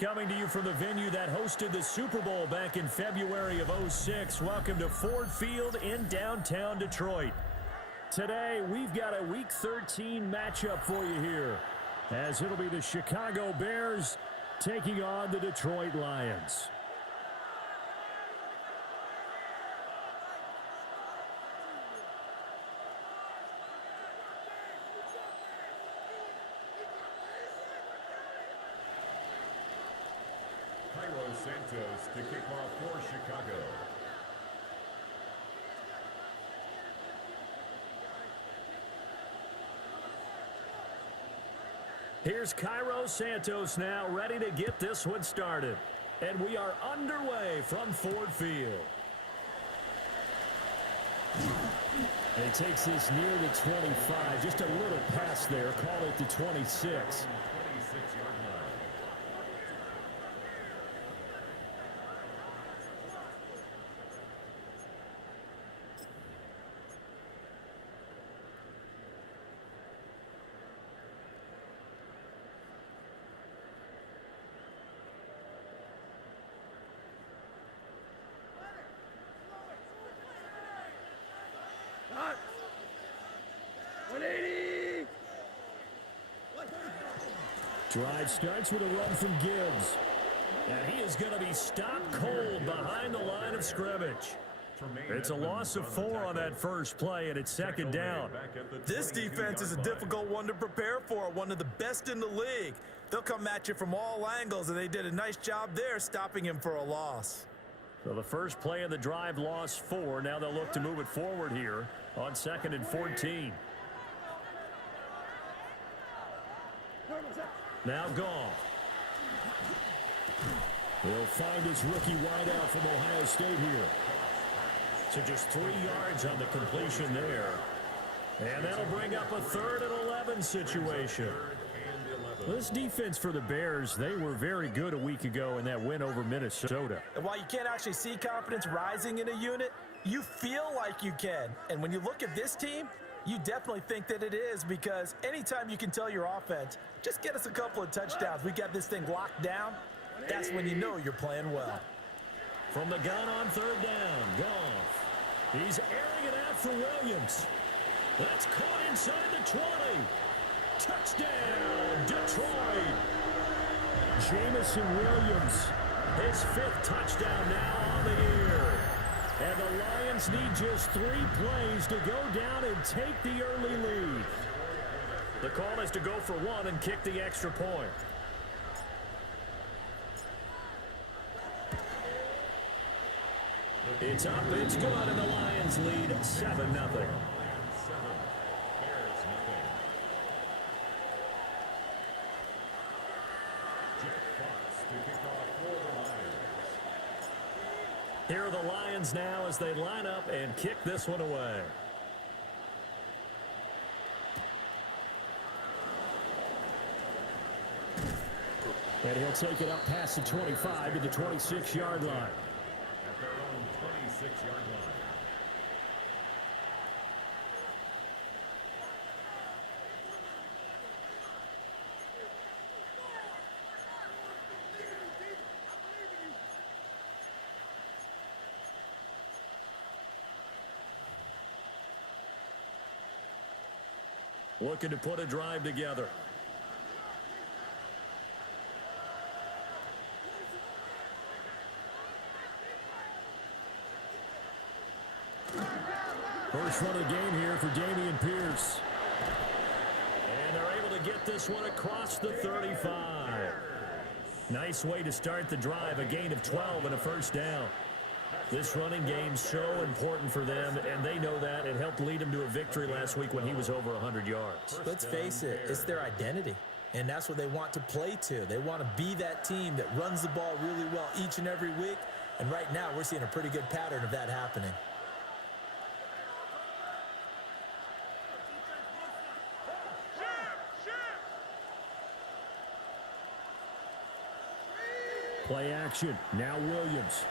Coming to you from the venue that hosted the Super Bowl back in February of '06. Welcome to Ford Field in downtown Detroit. Today, we've got a Week 13 matchup for you here, as it'll be the Chicago Bears taking on the Detroit Lions. Santos to kick off for Chicago. Here's Cairo Santos now, ready to get this one started. And we are underway from Ford Field. And he takes this near the 25, just a little past there, call it the 26. 26-yard line. Drive starts with a run from Gibbs. And he is going to be stopped cold behind the line of scrimmage. It's a loss of 4 on that first play, and it's second down. This defense is a difficult one to prepare for, one of the best in the league. They'll come at you from all angles, and they did a nice job there stopping him for a loss. So the first play of the drive lost 4. Now they'll look to move it forward here on 2nd and 14. Now Goff. He'll find his rookie wideout from Ohio State here. So just 3 yards on the completion there. And that'll bring up a 3rd and 11 situation. This defense for the Bears, they were very good a week ago in that win over Minnesota. And while you can't actually see confidence rising in a unit, you feel like you can. And when you look at this team, you definitely think that it is, because anytime you can tell your offense, just get us a couple of touchdowns, we got this thing locked down, that's when you know you're playing well. From the gun on 3rd down, Goff. He's airing it out for Williams. That's caught inside the 20. Touchdown, Detroit. Jamison Williams, his 5th touchdown now on the year. And the Lions need just 3 plays to go down and take the early lead. The call is to go for 1 and kick the extra point. It's up, it's good, and the Lions lead 7-0. Here are the Lions now as they line up and kick this one away. And he'll take it up past the 25 to the 26-yard line. At their own 26-yard line. Looking to put a drive together. First run of the game here for Dameon Pierce. And they're able to get this one across the 35. Nice way to start the drive, a gain of 12 and a first down. This running game so important for them, and they know that. It helped lead them to a victory last week when he was over 100 yards. Let's face it, it's their identity, and that's what they want to play to. They want to be that team that runs the ball really well each and every week, and right now we're seeing a pretty good pattern of that happening. Play action, now Williams.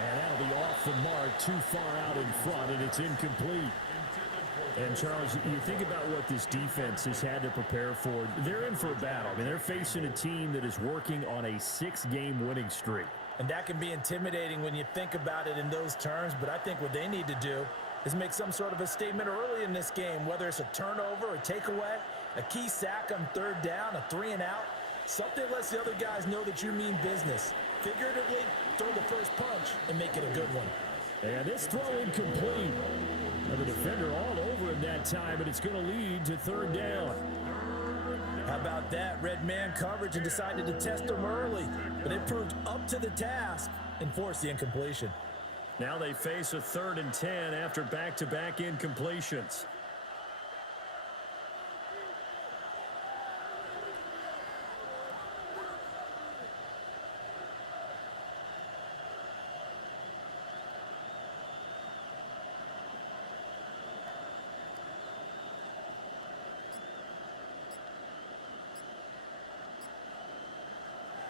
And that'll be off the mark, too far out in front, and it's incomplete. And, Charles, you think about what this defense has had to prepare for. They're in for a battle. I mean, they're facing a team that is working on a 6-game winning streak. And that can be intimidating when you think about it in those terms, but I think what they need to do is make some sort of a statement early in this game, whether it's a turnover, a takeaway, a key sack on 3rd down, a 3-and-out. Something lets the other guys know that you mean business. Figuratively, throw the first punch and make it a good one. And this throw incomplete. And the defender all over him that time, and it's going to lead to 3rd down. How about that? Red man coverage and decided to test him early, but it proved up to the task and forced the incompletion. Now they face a 3rd and 10 after back-to-back incompletions.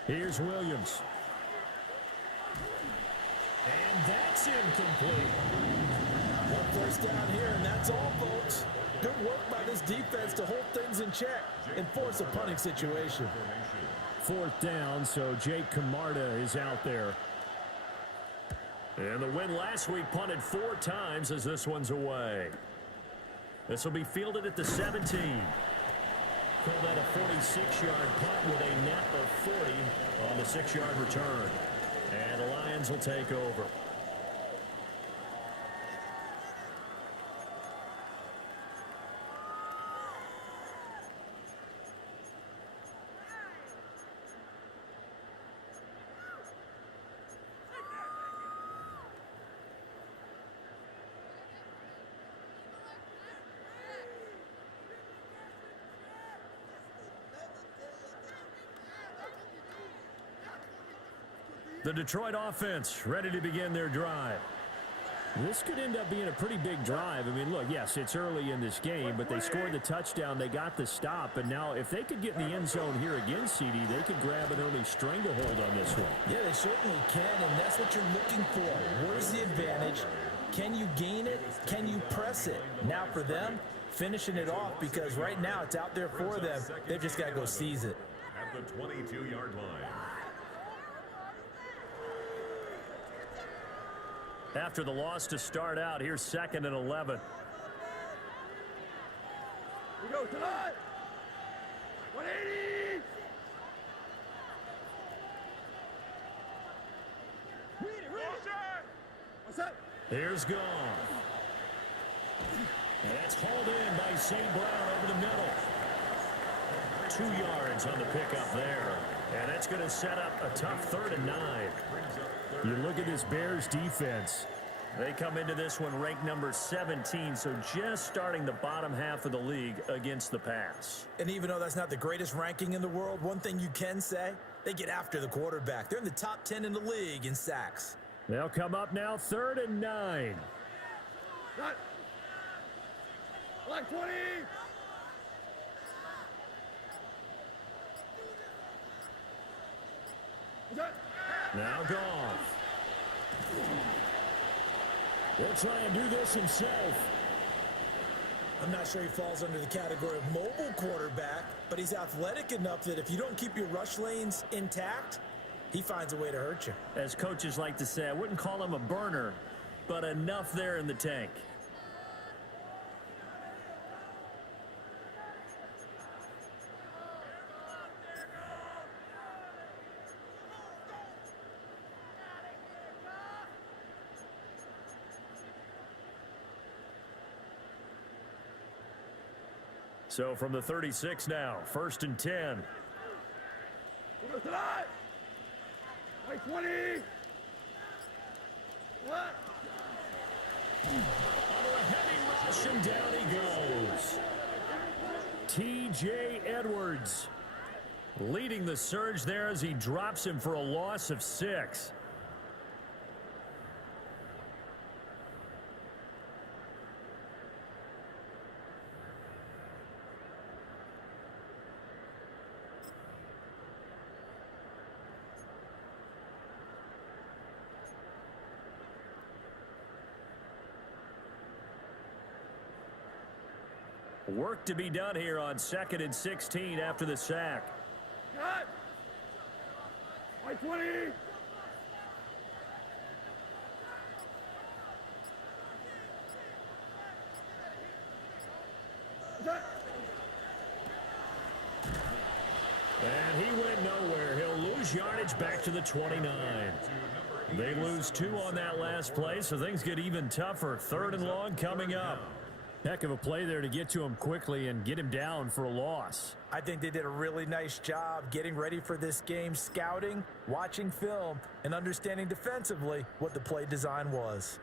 Here's Williams. And that's incomplete. One first down here, and that's all, folks. Good work by this defense to hold things in check and force a punting situation. 4th down, so Jake Camarda is out there. And the win last week punted 4 times as this one's away. This will be fielded at the 17. Call that a 46-yard punt with a net of 40 on the 6-yard return. And the Lions will take over. The Detroit offense ready to begin their drive. This could end up being a pretty big drive. I mean, look, yes, it's early in this game, but they scored the touchdown. They got the stop. And now if they could get in the end zone here again, CD, they could grab an early stranglehold on this one. Yeah, they certainly can, and that's what you're looking for. Where's the advantage? Can you gain it? Can you press it? Now for them, finishing it off, because right now it's out there for them. They've just got to go seize it. At the 22-yard line. After the loss to start out, here's 2nd and 11. We go tonight. 180. Read it. What's up? Here's Goff. And that's hauled in by St. Brown over the middle. 2 yards on the pickup there. And that's going to set up a tough 3rd and 9. You look at this Bears defense. They come into this one ranked number 17, so just starting the bottom half of the league against the pass. And even though that's not the greatest ranking in the world, one thing you can say, they get after the quarterback. They're in the top 10 in the league in sacks. They'll come up now 3rd and 9. Cut. Like 20. What's up? Now Goff. He'll try and do this himself. I'm not sure he falls under the category of mobile quarterback, but he's athletic enough that if you don't keep your rush lanes intact, he finds a way to hurt you. As coaches like to say, I wouldn't call him a burner, but enough there in the tank. So from the 36 now, 1st and 10. We go tonight. Like 20. What? Under a heavy rush, and down he goes. T.J. Edwards leading the surge there as he drops him for a loss of 6. Work to be done here on 2nd and 16 after the sack. Cut. White 20. Set. And he went nowhere. He'll lose yardage back to the 29. They lose 2 on that last play, so things get even tougher. 3rd and long coming up. Heck of a play there to get to him quickly and get him down for a loss. I think they did a really nice job getting ready for this game, scouting, watching film, and understanding defensively what the play design was.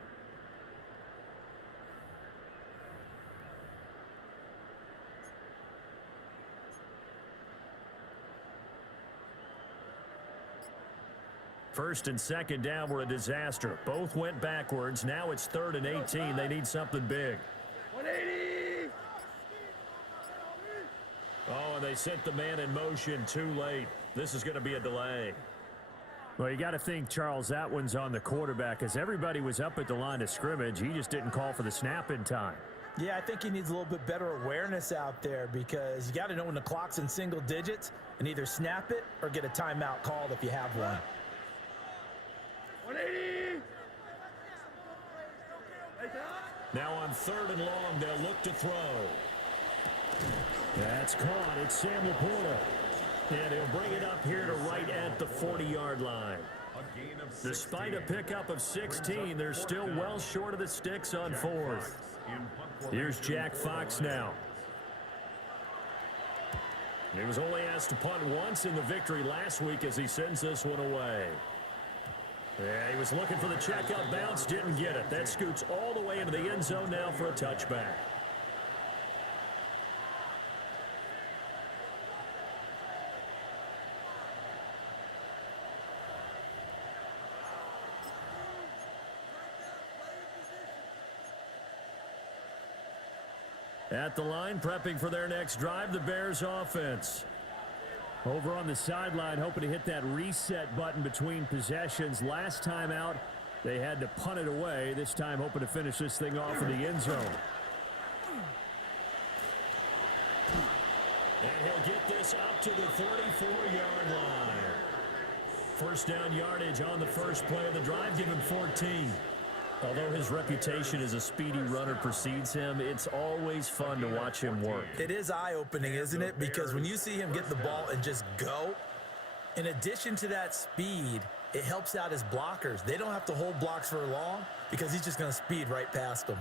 First and second down were a disaster. Both went backwards. Now it's 3rd and 18. They need something big. 180. Oh, and they sent the man in motion too late. This is going to be a delay. Well, you got to think, Charles, that one's on the quarterback, as everybody was up at the line of scrimmage. He just didn't call for the snap in time. Yeah, I think he needs a little bit better awareness out there, because you got to know when the clock's in single digits and either snap it or get a timeout called if you have one. 180. Now on 3rd and long, they'll look to throw. That's caught. It's Sam Laporta. And he'll bring it up here to right at the 40-yard line. Despite a pickup of 16, they're still well short of the sticks on 4th. Here's Jack Fox now. He was only asked to punt once in the victory last week as he sends this one away. Yeah, he was looking for the checkout bounce, didn't get it. That scoots all the way into the end zone now for a touchback. At the line, prepping for their next drive, the Bears offense. Over on the sideline, hoping to hit that reset button between possessions. Last time out, they had to punt it away. This time, hoping to finish this thing off in the end zone. And he'll get this up to the 34-yard line. First down yardage on the first play of the drive, give him 14. Although his reputation as a speedy runner precedes him, it's always fun to watch him work. It is eye-opening, isn't it? Because when you see him get the ball and just go, in addition to that speed, it helps out his blockers. They don't have to hold blocks for long because he's just going to speed right past them.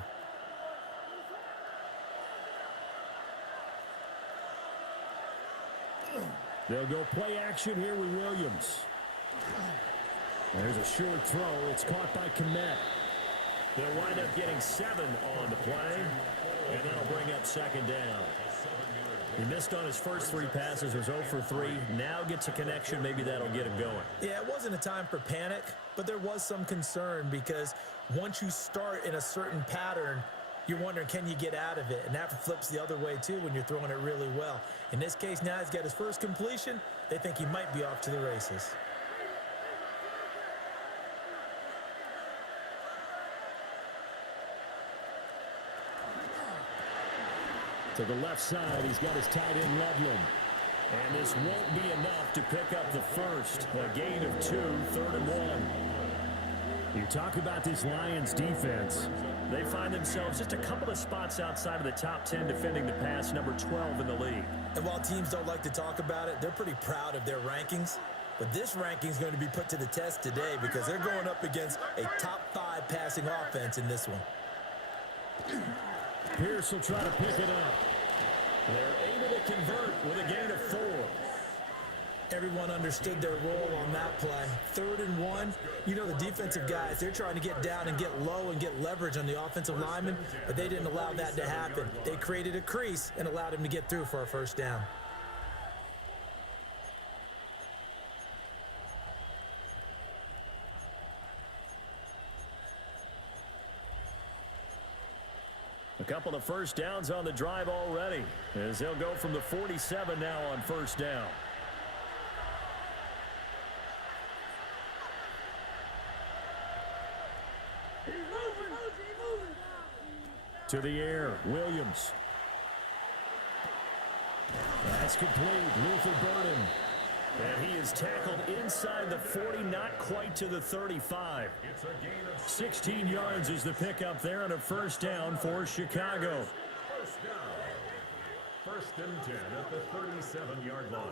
They'll go play action here with Williams. There's a short throw. It's caught by Kmet. They'll wind up getting 7 on the play, and that'll bring up 2nd down. He missed on his first 3 passes, was 0 for 3. Now gets a connection. Maybe that'll get him going. Yeah, it wasn't a time for panic, but there was some concern because once you start in a certain pattern, you're wondering, can you get out of it? And that flips the other way, too, when you're throwing it really well. In this case, now he's got his first completion. They think he might be off to the races. To the left side, he's got his tight end, Loveland. And this won't be enough to pick up the first. A gain of 2, 3rd and 1. You talk about this Lions defense. They find themselves just a couple of spots outside of the top 10 defending the pass, number 12 in the league. And while teams don't like to talk about it, they're pretty proud of their rankings. But this ranking is going to be put to the test today because they're going up against a top 5 passing offense in this one. Pierce will try to pick it up. They're able to convert with a gain of 4. Everyone understood their role on that play. 3rd and 1. You know the defensive guys, they're trying to get down and get low and get leverage on the offensive lineman, but they didn't allow that to happen. They created a crease and allowed him to get through for a first down. A couple of first downs on the drive already, as they'll go from the 47 now on first down. To the air, Williams. That's complete. Luther Burden. And he is tackled inside the 40, not quite to the 35. 16 yards is the pickup there and a first down for Chicago. First down. First and 10 at the 37-yard line.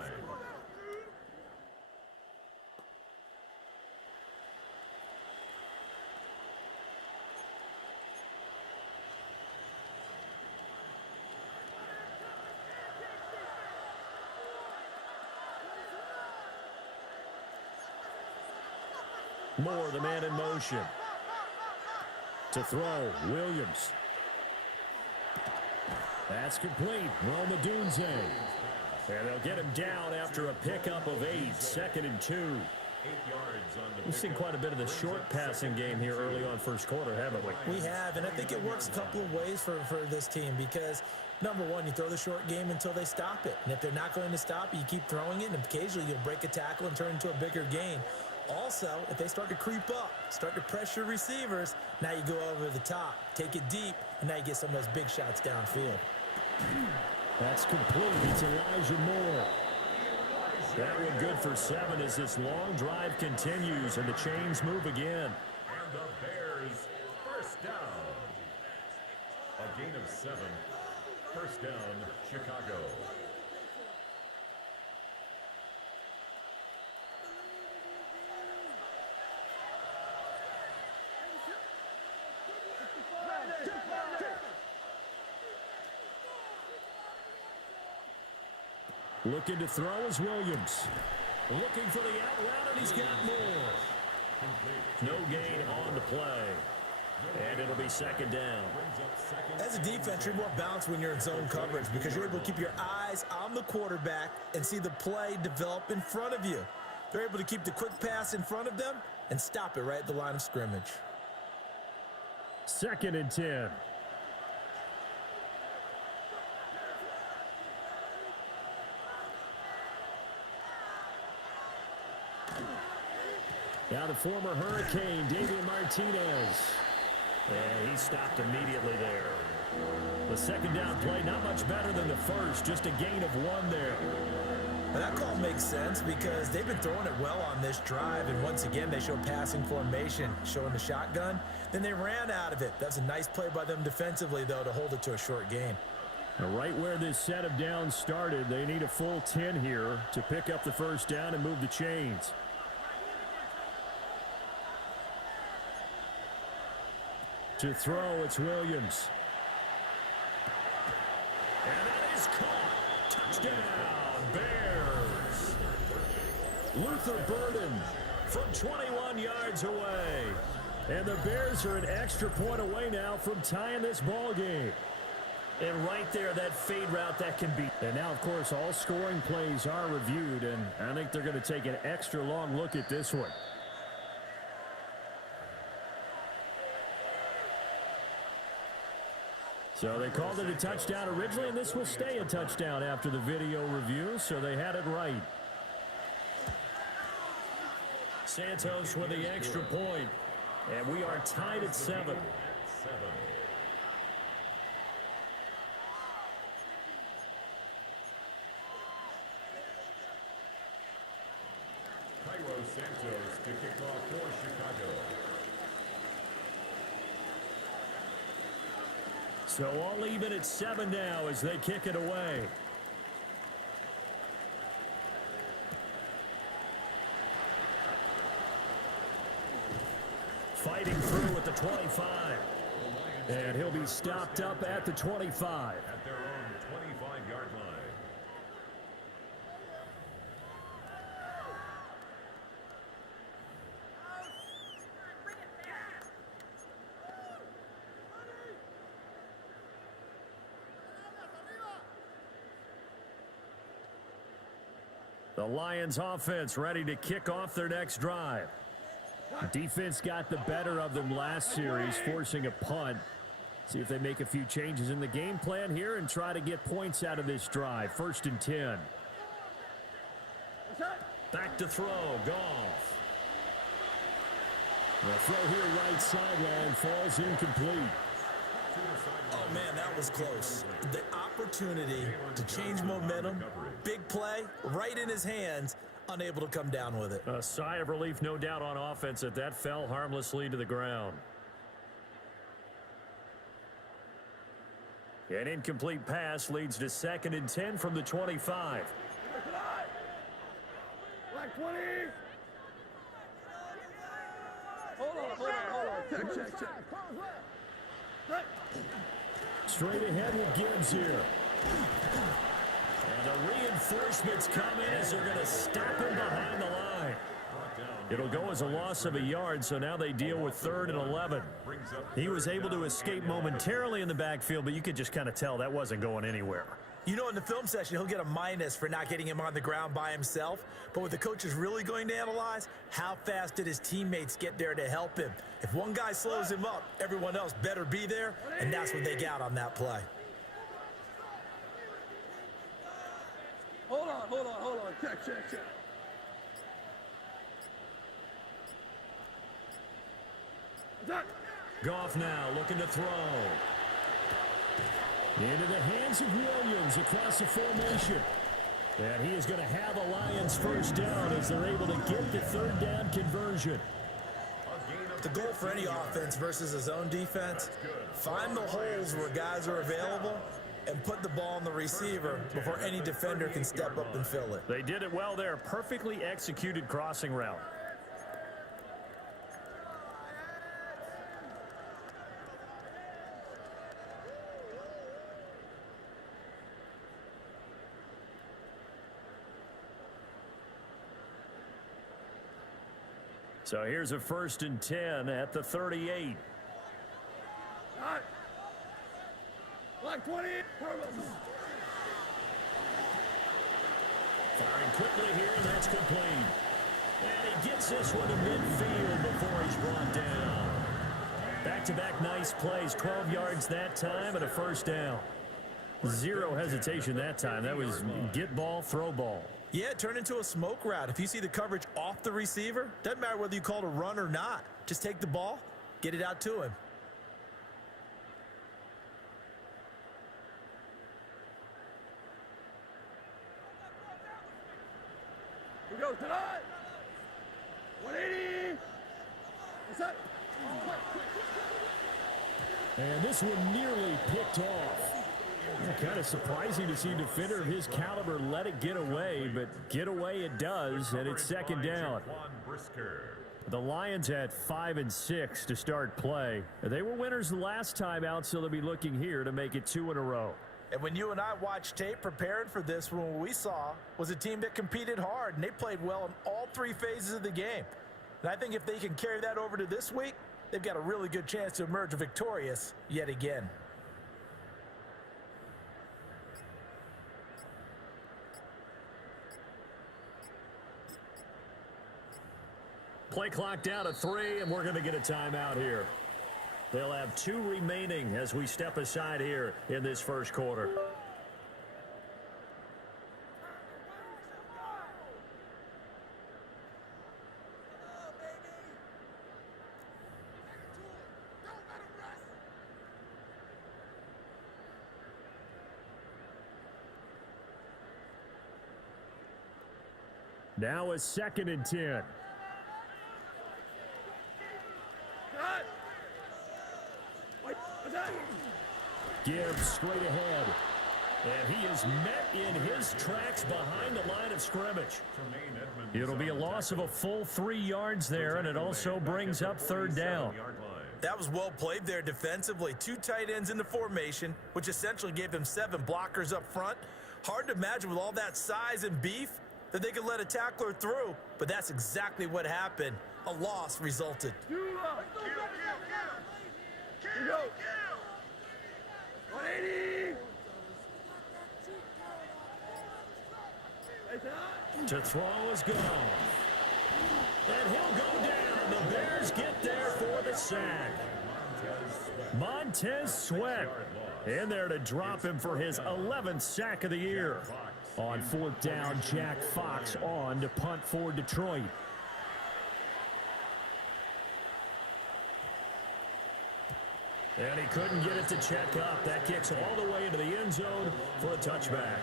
Moore, the man in motion. To throw, Williams. That's complete. Roma Dunze. And they'll get him down after a pickup of 8. Second and 2. 8 yards on the We've seen quite a bit of the short passing game here early on first quarter, haven't we? We have, and I think it works a couple of ways for this team because, number one, you throw the short game until they stop it. And if they're not going to stop it, you keep throwing it, and occasionally you'll break a tackle and turn into a bigger gain. Also, if they start to creep up, start to pressure receivers, now you go over the top, take it deep, and now you get some of those big shots downfield. That's complete. It's Elijah Moore. That one good for 7 as this long drive continues and the chains move again. And the Bears, first down. A gain of 7. First down, Chicago. Looking to throw is Williams. Looking for the out route, and he's got more. No gain on the play. And it'll be second down. As a defense, you're more balanced when you're in zone coverage because you're able to keep your eyes on the quarterback and see the play develop in front of you. They're able to keep the quick pass in front of them and stop it right at the line of scrimmage. Second and 10. Now the former Hurricane, David Martinez. And he stopped immediately there. The second down play, not much better than the first, just a gain of 1 there. Well, that call makes sense because they've been throwing it well on this drive, and once again, they show passing formation, showing the shotgun. Then they ran out of it. That's a nice play by them defensively, though, to hold it to a short gain. Right where this set of downs started, they need a full 10 here to pick up the first down and move the chains. To throw, it's Williams. And that is caught. Touchdown, Bears. Luther Burden from 21 yards away. And the Bears are an extra point away now from tying this ball game. And right there, that fade route that can be. And now, of course, all scoring plays are reviewed, and I think they're going to take an extra long look at this one. So they called it a touchdown originally, and this will stay a touchdown after the video review, so they had it right. Santos with the extra point, and we are tied at 7. Santos to kick off for Chicago. So all even at 7 now as they kick it away. Fighting through at the 25. And he'll be stopped up at the 25. At their own 25-yard line. The Lions offense ready to kick off their next drive. Defense got the better of them last series, forcing a punt. See if they make a few changes in the game plan here and try to get points out of this drive. First and 10. Back to throw, Goff. The throw here right sideline falls incomplete. Oh, man, that was close. The opportunity to change momentum, big play, right in his hands, unable to come down with it. A sigh of relief, no doubt, on offense that fell harmlessly to the ground. An incomplete pass leads to 2nd and 10 from the 25. Black 20. Hold on. Check. Straight ahead with Gibbs here. And the reinforcements come in as they're going to stop him behind the line. It'll go as a loss of a yard, so now they deal with 3rd and 11. He was able to escape momentarily in the backfield, but you could just kind of tell that wasn't going anywhere. You know, in the film session, he'll get a minus for not getting him on the ground by himself. But what the coach is really going to analyze, how fast did his teammates get there to help him? If one guy slows him up, everyone else better be there, and that's what they got on that play. Hold on. Check. Attack. Goff now looking to throw. Into the hands of Williams across the formation. And he is going to have the Lions first down as they're able to get the 3rd down conversion. The goal for any offense versus a zone defense, find the holes where guys are available and put the ball on the receiver before any defender can step up and fill it. They did it well there. Perfectly executed crossing route. So here's a 1st and 10 at the 38. All right. Black 20. Firing quickly here, and that's complete. And he gets this one to midfield before he's brought down. Back-to-back nice plays, 12 yards that time and a 1st down. Zero hesitation that time. That was get ball, throw ball. Yeah, it turned into a smoke route. If you see the coverage off the receiver, doesn't matter whether you call it a run or not. Just take the ball, get it out to him. We go tonight. 180. Set. And this one nearly picked off. Kind of surprising to see a defender of his caliber let it get away, but get away it does, and it's 2nd down. The Lions had 5 and 6 to start play. They were winners the last time out, so they'll be looking here to make it 2 in a row. And when you and I watched tape preparing for this one, what we saw was a team that competed hard, and they played well in all 3 phases of the game. And I think if they can carry that over to this week, they've got a really good chance to emerge victorious yet again. Play clock down to 3, and we're going to get a timeout here. They'll have 2 remaining as we step aside here in this 1st quarter. Now a 2nd and 10. Gibbs straight ahead. And he is met in his tracks behind the line of scrimmage. It'll be a loss of a full 3 yards there, and it also brings up 3rd down. That was well played there defensively. 2 tight ends in the formation, which essentially gave them 7 blockers up front. Hard to imagine with all that size and beef that they could let a tackler through, but that's exactly what happened. A loss resulted. Go. 180. To throw is gone. And he'll go down. The Bears get there for the sack. Montez Sweat in there to drop him for his 11th sack of the year. On 4th down, Jack Fox on to punt for Detroit. And he couldn't get it to check up. That kicks all the way into the end zone for a touchback.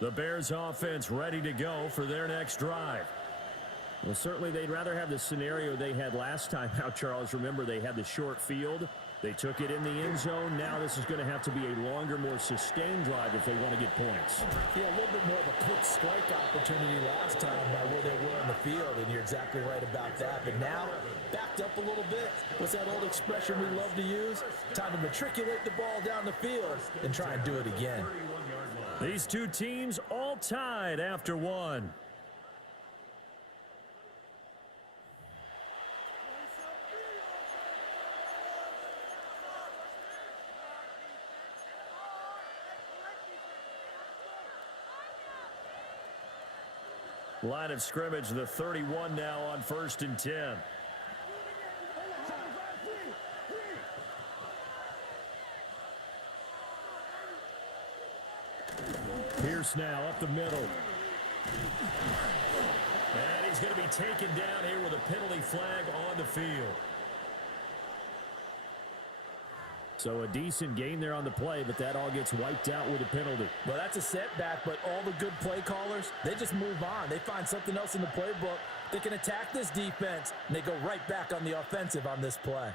The Bears offense ready to go for their next drive. Well, certainly they'd rather have the scenario they had last time out, Charles. Remember, they had the short field. They took it in the end zone. Now this is going to have to be a longer, more sustained drive if they want to get points. Yeah, a little bit more of a quick strike opportunity last time by where they were on the field, and you're exactly right about that. But now, backed up a little bit. What's that old expression we love to use? Time to matriculate the ball down the field and try and do it again. These two teams all tied after one. Line of scrimmage, the 31 now on 1st and 10. Pierce now up the middle. And he's going to be taken down here with a penalty flag on the field. So a decent gain there on the play, but that all gets wiped out with a penalty. Well, that's a setback, but all the good play callers, they just move on. They find something else in the playbook. They can attack this defense, and they go right back on the offensive on this play.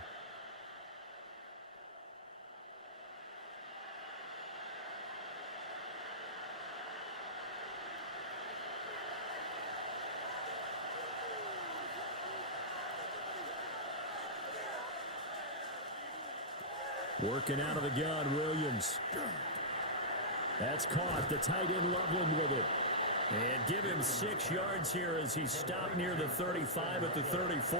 Working out of the gun, Williams. That's caught. The tight end Loveland with it. And give him 6 yards here as he stopped near the 35 at the 34.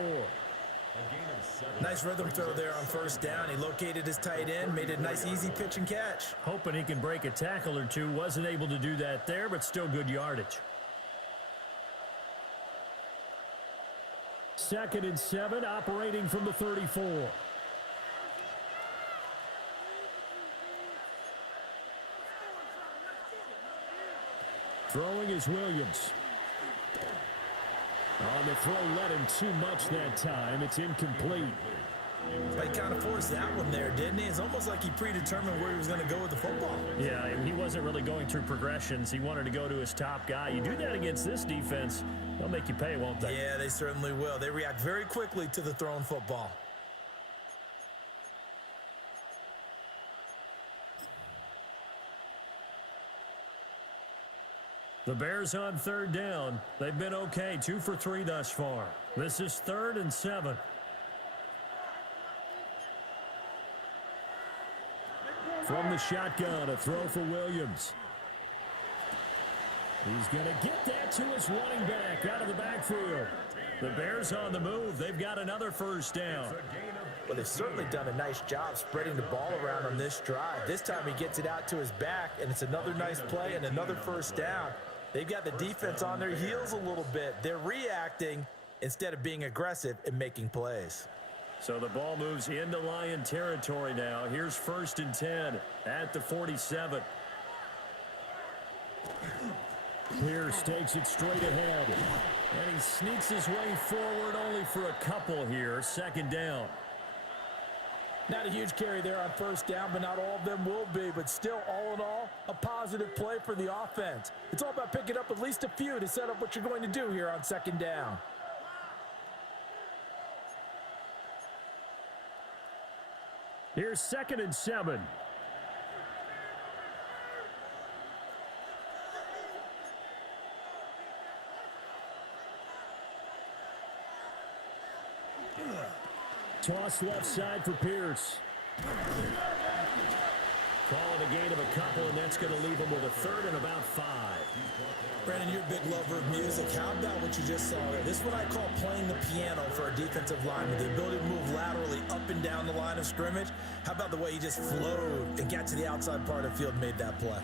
Nice rhythm throw there on 1st down. He located his tight end, made it a nice easy pitch and catch. Hoping he can break a tackle or two. Wasn't able to do that there, but still good yardage. 2nd and 7, operating from the 34. Throwing is Williams. On the throw, led him too much that time. It's incomplete. He kind of forced that one there, didn't he? It's almost like he predetermined where he was going to go with the football. Yeah, he wasn't really going through progressions. He wanted to go to his top guy. You do that against this defense, they'll make you pay, won't they? Yeah, they certainly will. They react very quickly to the thrown football. The Bears on 3rd down. They've been okay, 2 for 3 thus far. This is 3rd and 7. From the shotgun, a throw for Williams. He's going to get that to his running back out of the backfield. The Bears on the move. They've got another 1st down. Well, they've certainly done a nice job spreading the ball around on this drive. This time he gets it out to his back, and it's another nice play and another 1st down. They've got the defense on their heels a little bit. They're reacting instead of being aggressive and making plays. So the ball moves into Lion territory now. Here's 1st and 10 at the 47. Pierce takes it straight ahead. And he sneaks his way forward only for a couple here. 2nd down. Not a huge carry there on 1st down, but not all of them will be. But still, all in all, a positive play for the offense. It's all about picking up at least a few to set up what you're going to do here on 2nd down. Here's 2nd and 7. Toss left side for Pierce. Calling a gain of a couple, and that's going to leave him with a 3rd and about 5. Brandon, you're a big lover of music. How about what you just saw there? This is what I call playing the piano for a defensive lineman. The ability to move laterally up and down the line of scrimmage. How about the way he just flowed and got to the outside part of the field and made that play?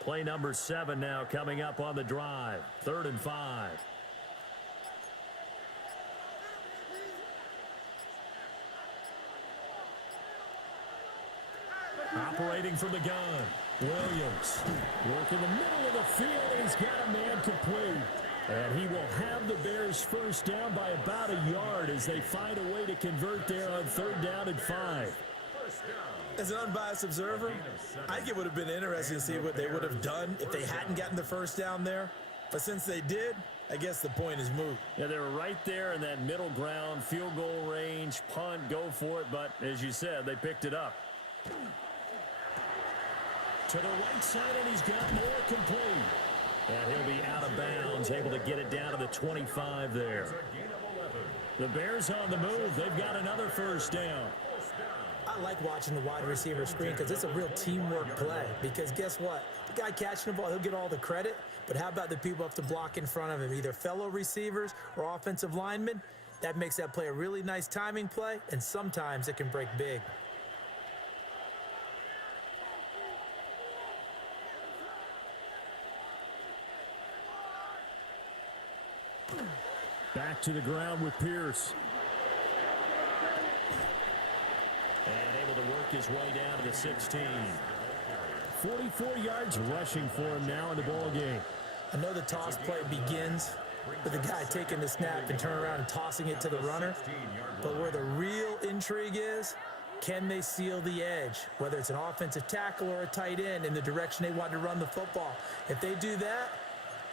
Play number 7 now coming up on the drive. 3rd and 5. Operating from the gun. Williams. Work in the middle of the field. He's got a man complete. And he will have the Bears first down by about a yard as they find a way to convert there on 3rd down and 5. As an unbiased observer, I think it would have been interesting to see what they would have done if they hadn't gotten the first down there. But since they did, I guess the point is moot. Yeah, they were right there in that middle ground, field goal range, punt, go for it. But as you said, they picked it up. To the right side, and he's got more complete. And he'll be out of bounds, able to get it down to the 25 there. The Bears on the move. They've got another first down. I like watching the wide receiver screen because it's a real teamwork play. Because guess what? The guy catching the ball, he'll get all the credit. But how about the people who have to block in front of him, either fellow receivers or offensive linemen? That makes that play a really nice timing play, and sometimes it can break big. Back to the ground with Pierce. And able to work his way down to the 16. 44 yards rushing for him now in the ball game. I know the toss play begins with the guy taking the snap and turning around and tossing it to the runner. But where the real intrigue is, can they seal the edge? Whether it's an offensive tackle or a tight end in the direction they want to run the football. If they do that,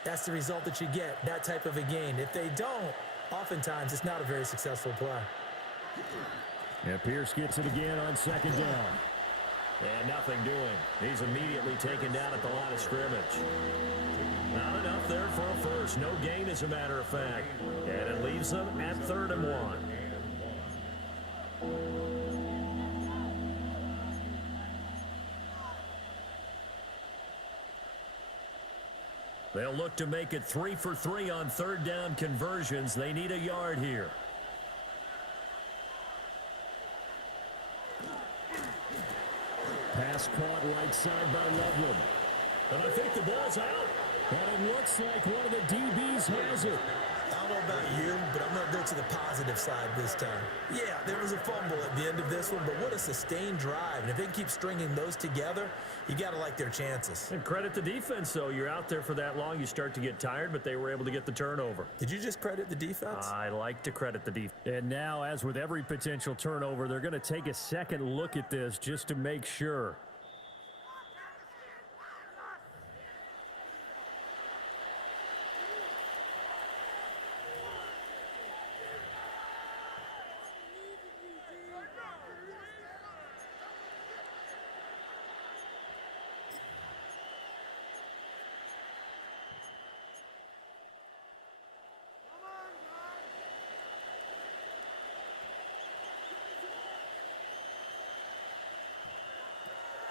that's the result that you get, that type of a gain. If they don't, oftentimes it's not a very successful play. And Pierce gets it again on 2nd down. And nothing doing. He's immediately taken down at the line of scrimmage. Not enough there for a first. No gain, as a matter of fact. And it leaves them at 3rd and 1. They'll look to make it 3 for 3 on 3rd down conversions. They need a yard here. Pass caught right side by Loveland. And I think the ball's out. And it looks like one of the DBs has it. I don't know about you, but I'm going to go to the positive side this time. Yeah, there was a fumble at the end of this one, but what a sustained drive. And if they can keep stringing those together, you got to like their chances. And credit the defense, though. You're out there for that long, you start to get tired, but they were able to get the turnover. Did you just credit the defense? I like to credit the defense. And now, as with every potential turnover, they're going to take a second look at this just to make sure.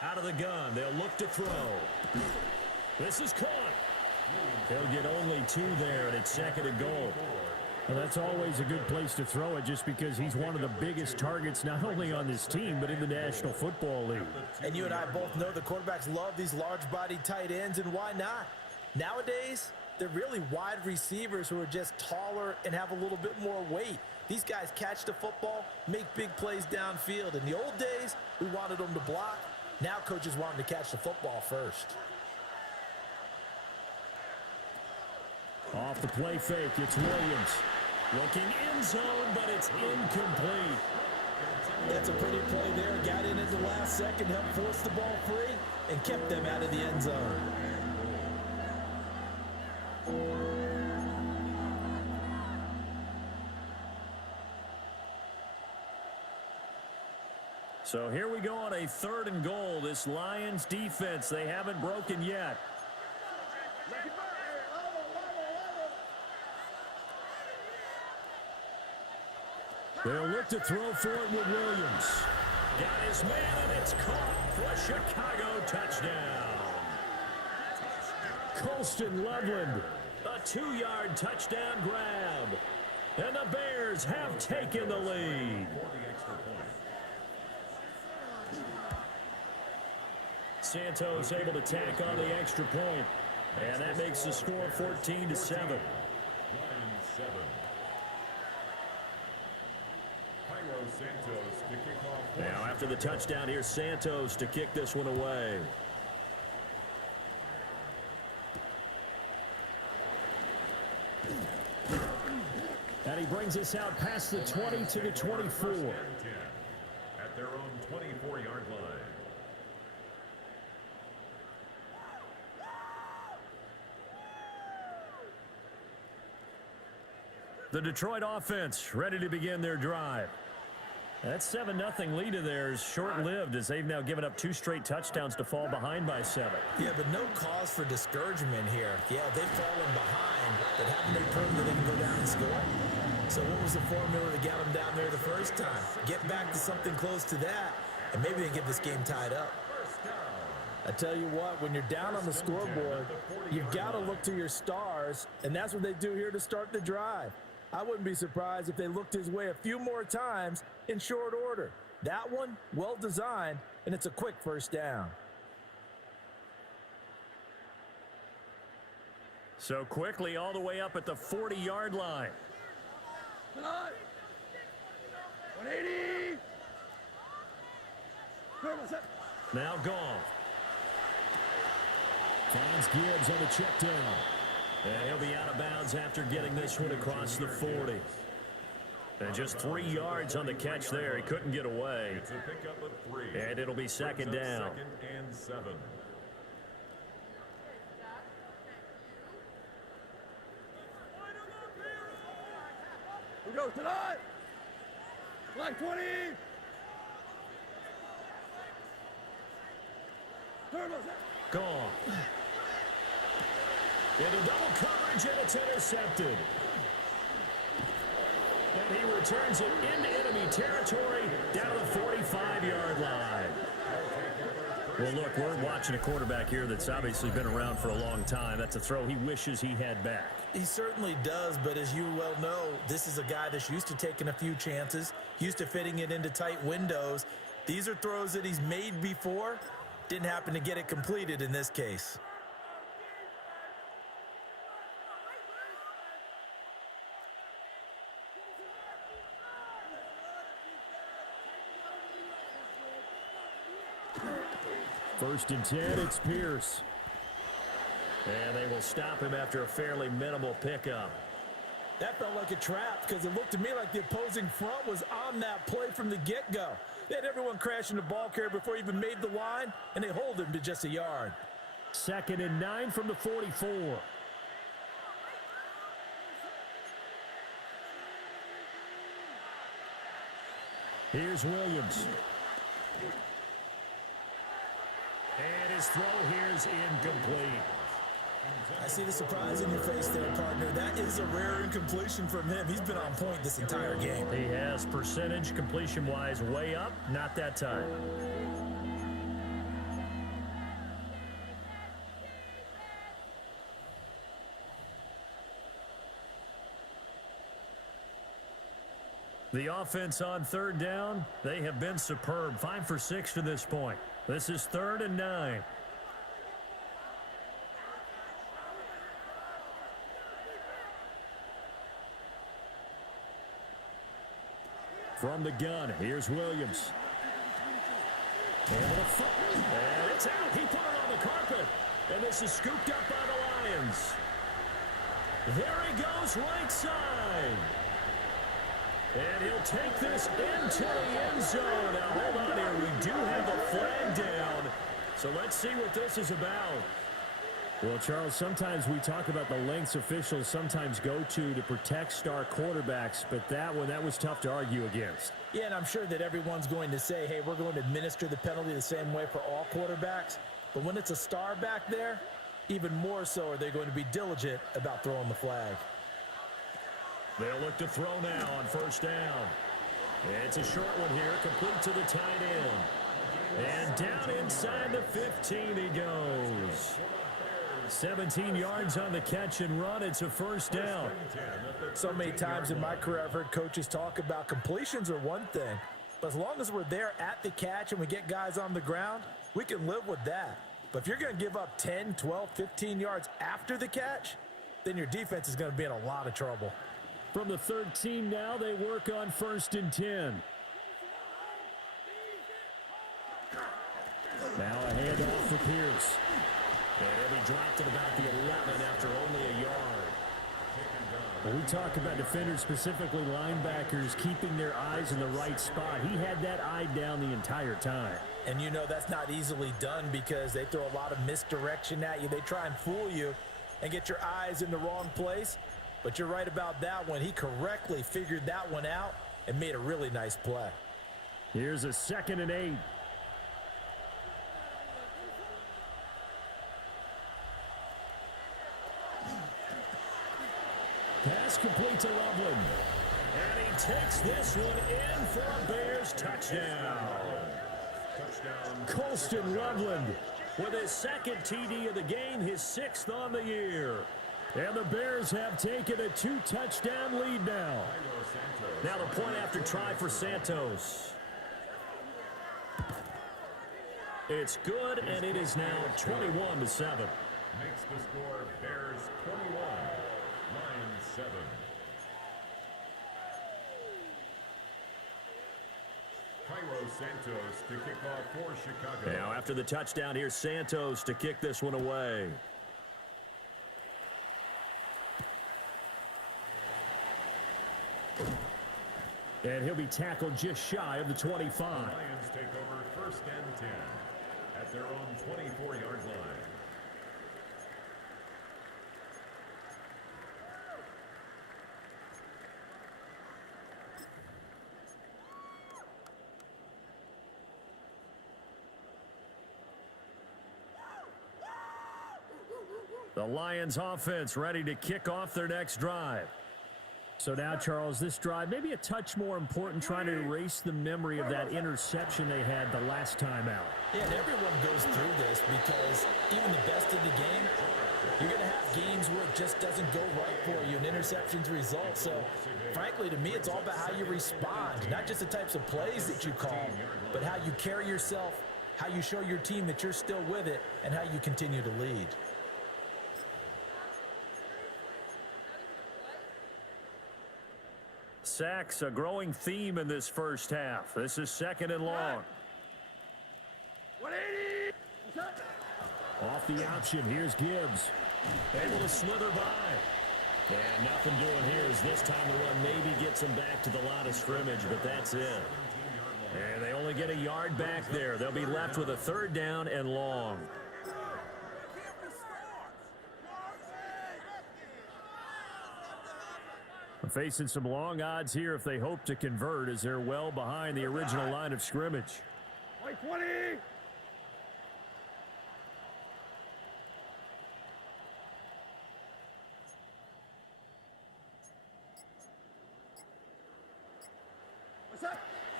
Out of the gun, they'll look to throw. This is caught. They'll get only 2 there, and it's 2nd and goal. Well, that's always a good place to throw it just because he's one of the biggest targets not only on this team but in the National Football League. And you and I both know the quarterbacks love these large-bodied tight ends, and why not? Nowadays, they're really wide receivers who are just taller and have a little bit more weight. These guys catch the football, make big plays downfield. In the old days, we wanted them to block. Now coaches want them to catch the football first. Off the play fake, it's Williams. Looking end zone, but it's incomplete. That's a pretty play there. Got in at the last second, helped force the ball free, and kept them out of the end zone. So here we go on a 3rd and goal. This Lions defense, they haven't broken yet. They'll look to throw for it with Williams. Got his man, and it's caught for a Chicago touchdown. Colston Loveland, a 2-yard touchdown grab. And the Bears have taken the lead. Santos able to tack on the extra point. And that makes the score 14-7. Line 7. Cairo Santos to kick off. Now after the touchdown, here's Santos to kick this one away. And he brings us out past the 20 to the 24. At their own 24-yard line. The Detroit offense ready to begin their drive. That 7-0 lead of theirs short-lived as they've now given up 2 straight touchdowns to fall behind by 7. Yeah, but no cause for discouragement here. Yeah, they've fallen behind, but haven't they proven that they can go down and score? So what was the formula to get them down there the first time? Get back to something close to that, and maybe they get this game tied up. I tell you what, when you're down on the scoreboard, you've got to look to your stars, and that's what they do here to start the drive. I wouldn't be surprised if they looked his way a few more times in short order. That one, well designed, and it's a quick first down. So quickly all the way up at the 40-yard line. 180. Now gone. Finds Gibbs on the check down. And he'll be out of bounds after getting this one across the 40. And just 3 yards on the catch there. He couldn't get away. It's a pickup of 3. And it'll be second down. 2nd and 7. We go tonight. Line 20. Gone. Into double coverage, and it's intercepted. And he returns it into enemy territory down to the 45-yard line. Well, look, we're watching a quarterback here that's obviously been around for a long time. That's a throw he wishes he had back. He certainly does, but as you well know, this is a guy that's used to taking a few chances, used to fitting it into tight windows. These are throws that he's made before. Didn't happen to get it completed in this case. First and 10, it's Pierce. And they will stop him after a fairly minimal pickup. That felt like a trap because it looked to me like the opposing front was on that play from the get-go. They had everyone crashing the ball carrier before he even made the line, and they hold him to just a yard. 2nd and 9 from the 44. Here's Williams. And his throw here's incomplete. I see the surprise in your face there, partner. That is a rare incompletion from him. He's been on point this entire game. He has percentage completion-wise way up, not that time. The offense on 3rd down, they have been superb. 5 for 6 to this point. This is 3rd and 9. From the gun, here's Williams. And it's out. He put it on the carpet. And this is scooped up by the Lions. There he goes, right side. And he'll take this into the end zone. Now, hold on here. We do have a flag down. So let's see what this is about. Well, Charles, sometimes we talk about the lengths officials sometimes go to protect star quarterbacks, but that was tough to argue against. Yeah, and I'm sure that everyone's going to say, hey, we're going to administer the penalty the same way for all quarterbacks. But when it's a star back there, even more so are they going to be diligent about throwing the flag. They'll look to throw now on 1st down. It's a short one here, complete to the tight end. And down inside the 15 he goes. 17 yards on the catch and run. It's a 1st down. So many times in my career I've heard coaches talk about completions are one thing, but as long as we're there at the catch and we get guys on the ground, we can live with that. But if you're going to give up 10, 12, 15 yards after the catch, then your defense is going to be in a lot of trouble. From the 13 now, they work on 1st and 10. Now a handoff for Pierce. And he'll be dropped at about the 11 after only a yard. When we talk about defenders, specifically linebackers, keeping their eyes in the right spot, he had that eye down the entire time. And you know that's not easily done because they throw a lot of misdirection at you. They try and fool you and get your eyes in the wrong place. But you're right about that one. He correctly figured that one out and made a really nice play. Here's a 2nd and 8. Pass complete to Loveland. And he takes this one in for a Bears touchdown. Colston Loveland with his 2nd TD of the game, his 6th on the year. And the Bears have taken a 2-touchdown lead now. Now the point after try for Santos. It's good, and it is now 21-7. Makes the score Bears 21, Lions 7. Cairo Santos to kick off for Chicago. Now after the touchdown, here's Santos to kick this one away. And he'll be tackled just shy of the 25. The Lions take over 1st and 10 at their own 24-yard line. The Lions offense ready to kick off their next drive. So now, Charles, this drive maybe a touch more important, trying to erase the memory of that interception they had the last time out. Yeah, and everyone goes through this because even the best in the game, you're going to have games where it just doesn't go right for you and interceptions result. So, frankly, to me, it's all about how you respond, not just the types of plays that you call, but how you carry yourself, how you show your team that you're still with it, and how you continue to lead. Sacks, a growing theme in this first half. This is 2nd and long. 180. Off the option, here's Gibbs. Able to slither by. And nothing doing here as this time the run maybe gets him back to the line of scrimmage, but that's it. And they only get a yard back there. They'll be left with a 3rd down and long. Facing some long odds here if they hope to convert, as they're well behind the original line of scrimmage. 20.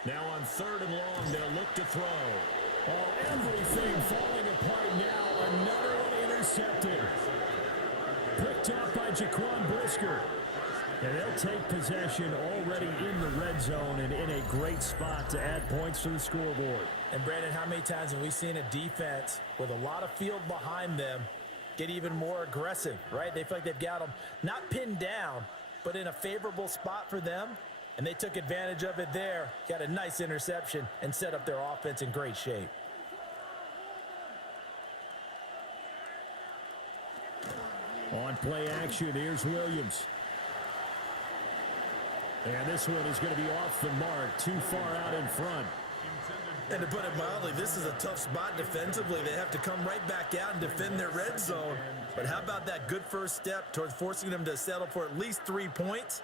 Now on 3rd and long, they'll look to throw. Oh, everything falling apart now. Another one intercepted. Picked up by Jaquan Brisker. And they'll take possession already in the red zone and in a great spot to add points to the scoreboard. And, Brandon, how many times have we seen a defense with a lot of field behind them get even more aggressive, right? They feel like they've got them not pinned down, but in a favorable spot for them, and they took advantage of it there, got a nice interception, and set up their offense in great shape. On play action, here's Williams. And this one is going to be off the mark, too far out in front. And to put it mildly, this is a tough spot defensively. They have to come right back out and defend their red zone. But how about that good first step towards forcing them to settle for at least 3 points?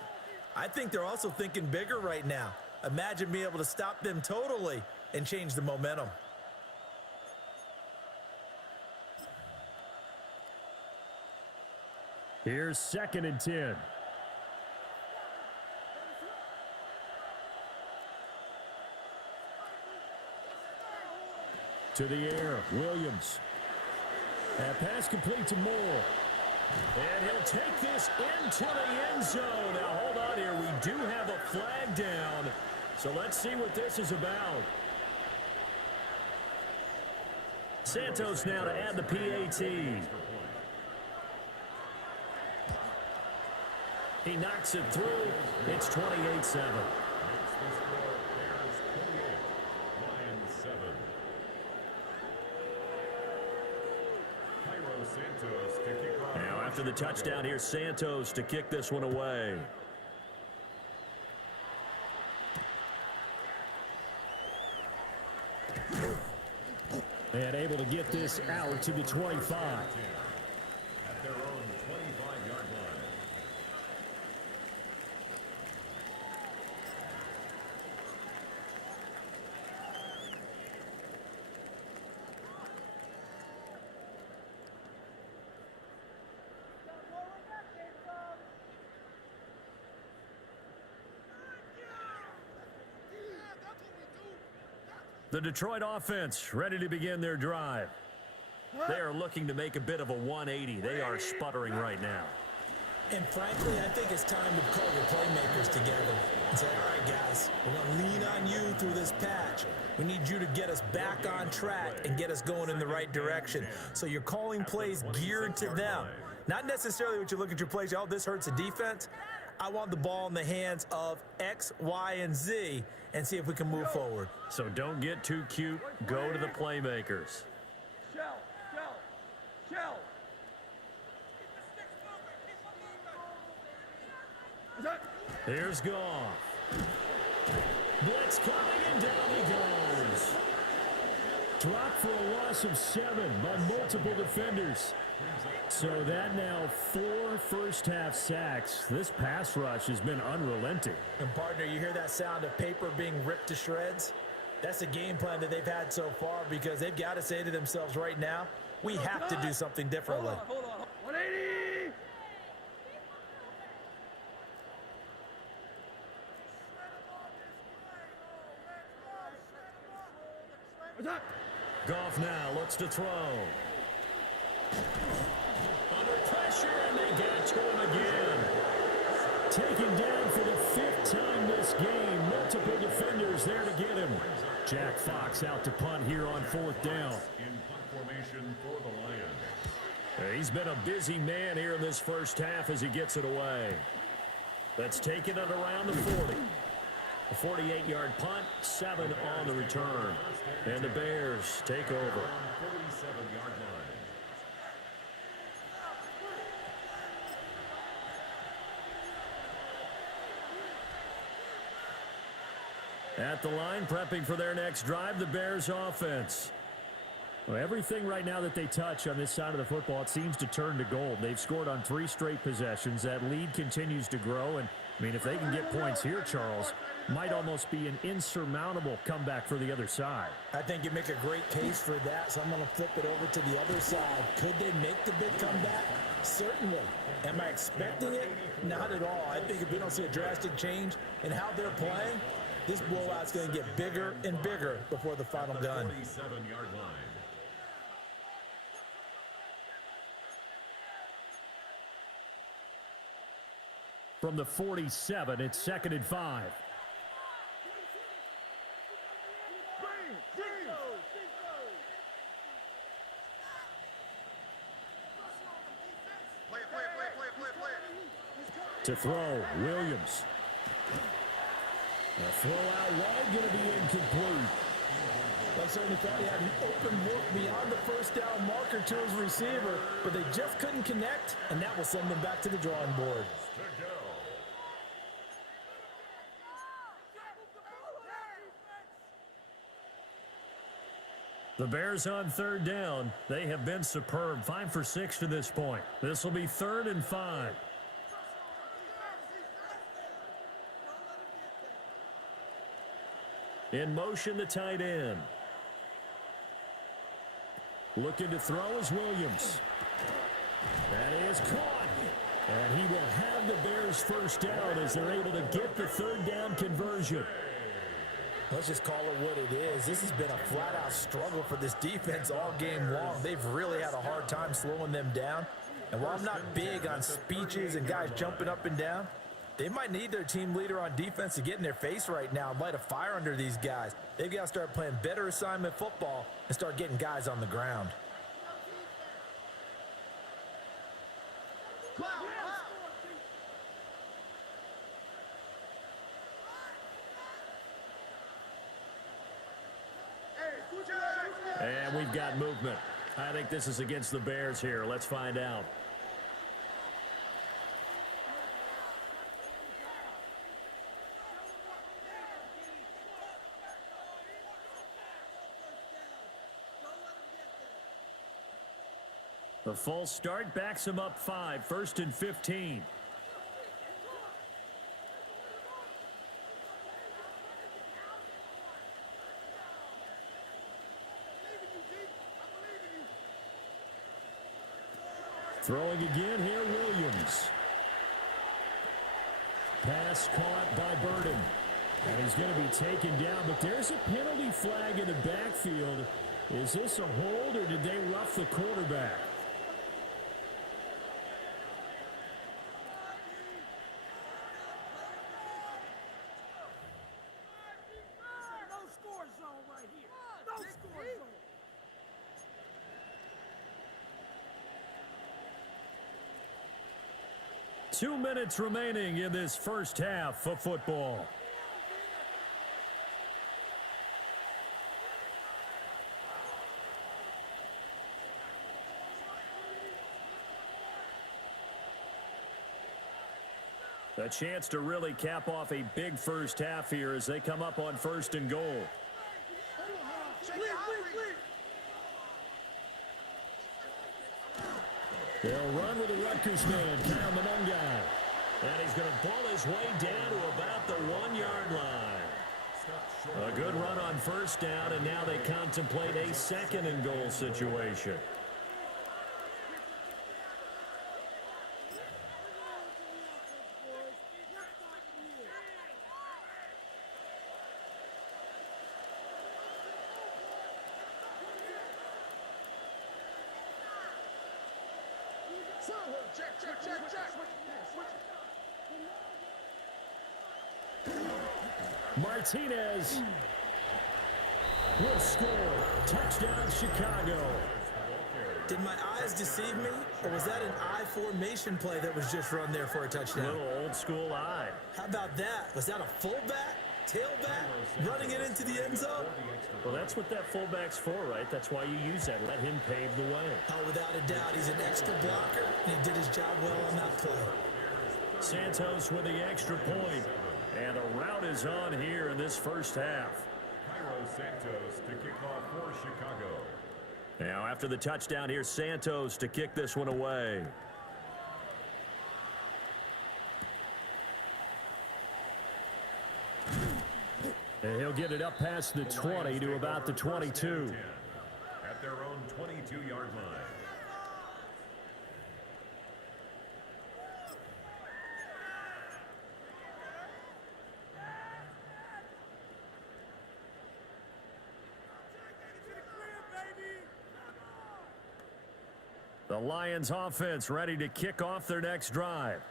I think they're also thinking bigger right now. Imagine being able to stop them totally and change the momentum. Here's 2nd and 10. To the air, Williams. That pass complete to Moore. And he'll take this into the end zone. Now, hold on here. We do have a flag down. So let's see what this is about. Santos now to add the PAT. He knocks it through. It's 28-7. Now after the touchdown, here's Santos to kick this one away. And able to get this out to the 25. At their own 25-yard line. The Detroit offense ready to begin their drive. They are looking to make a bit of a 180. They are sputtering right now. And frankly, I think it's time to call your playmakers together and say, all right, guys, we're going to lean on you through this patch. We need you to get us back on track and get us going in the right direction. So you're calling plays geared to them. Not necessarily what you look at your plays, oh, this hurts the defense. I want the ball in the hands of X, Y, and Z and see if we can move forward. So don't get too cute. Go to the playmakers. Shell. Here's Goff. Blitz coming, and down he goes. Dropped for a loss of 7 by multiple defenders. So that now 4 first-half sacks. This pass rush has been unrelenting. And partner, you hear that sound of paper being ripped to shreds? That's the game plan that they've had so far because they've got to say to themselves right now, we have to do something differently. Hold on. 180. Goff now looks to throw. Under pressure, and they get to him again. Taken down for the 5th time this game. Multiple defenders there to get him. Jack Fox out to punt here on 4th down. In punt formation for the Lions. He's been a busy man here in this first half as he gets it away. That's taken it around the 40. A 48-yard punt, 7 on the return. And the Bears take over. 47-yard line. At the line, prepping for their next drive, the Bears offense. Well, everything right now that they touch on this side of the football, it seems to turn to gold. They've scored on 3 straight possessions. That lead continues to grow. And, I mean, if they can get points here, Charles, might almost be an insurmountable comeback for the other side. I think you make a great case for that, so I'm going to flip it over to the other side. Could they make the big comeback? Certainly. Am I expecting it? Not at all. I think if we don't see a drastic change in how they're playing, this blowout's going to get bigger and bigger before the final gun. 47-yard line. From the 47, it's 2nd and 5. To throw, Williams. A throw out wide, going to be incomplete. I certainly thought he had an open look beyond the first down marker to his receiver, but they just couldn't connect, and that will send them back to the drawing board. The Bears on 3rd down. They have been superb. 5 for 6 to this point. This will be 3rd and 5. In motion, the tight end. Looking to throw is Williams. That is caught. And he will have the Bears first down as they're able to get the 3rd down conversion. Let's just call it what it is. This has been a flat-out struggle for this defense all game long. They've really had a hard time slowing them down. And while I'm not big on speeches and guys jumping up and down, They might need their team leader on defense to get in their face right now and light a fire under these guys. They've got to start playing better assignment football and start getting guys on the ground. And we've got movement. I think this is against the Bears here. Let's find out. The false start backs him up 5, 1st and 15. Throwing again here, Williams. Pass caught by Burden. And he's going to be taken down, but there's a penalty flag in the backfield. Is this a hold, or did they rough the quarterback? No score zone right here. No score zone. Two minutes remaining in this first half of football. A chance to really cap off a big first half here as they come up on 1st and goal. They'll run with the Rutgers man, Kyle Monungai. And he's going to ball his way down to about the 1-yard line. A good run on 1st down, and now they contemplate a 2nd and goal situation. Martinez will score. Touchdown, Chicago. Did my eyes deceive me, or was that an I formation play that was just run there for a touchdown? Little old school eye. How about that? Was that a fullback, tailback, running it into the end zone? Well, that's what that fullback's for, right? That's why you use that. Let him pave the way. Oh, without a doubt, he's an extra blocker, and he did his job well on that play. Santos with the extra point. And a rout is on here in this first half. Santos to kick off for Chicago. Now after the touchdown, here's Santos to kick this one away. And he'll get it up past the 20 to about the 22. At their own 22-yard line. The Lions offense ready to kick off their next drive.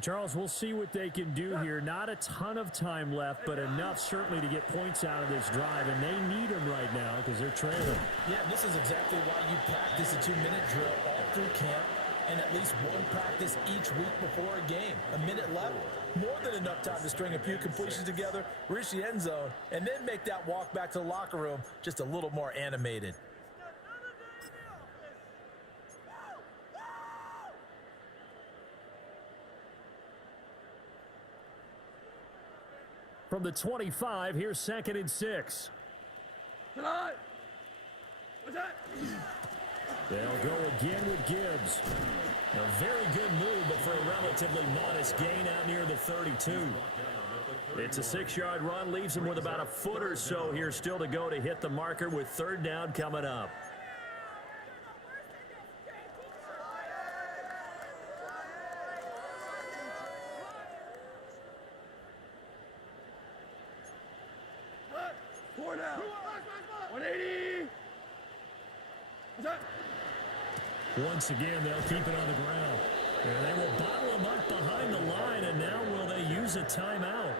Charles, we'll see what they can do here. Not a ton of time left, but enough certainly to get points out of this drive, and they need them right now because they're trailing. Yeah, this is exactly why you practice a 2-minute drill all through camp and at least one practice each week before a game. A minute left, more than enough time to string a few completions together, reach the end zone, and then make that walk back to the locker room just a little more animated. From the 25, here's 2nd and 6. Tonight. What's that? They'll go again with Gibbs. A very good move, but for a relatively modest gain out near the 32. It's a 6-yard run, leaves him with about a foot or so here still to go to hit the marker with 3rd down coming up. Four down. 180. What's that? Once again, they'll keep it on the ground. And they will bottle him up behind the line, and now will use a timeout.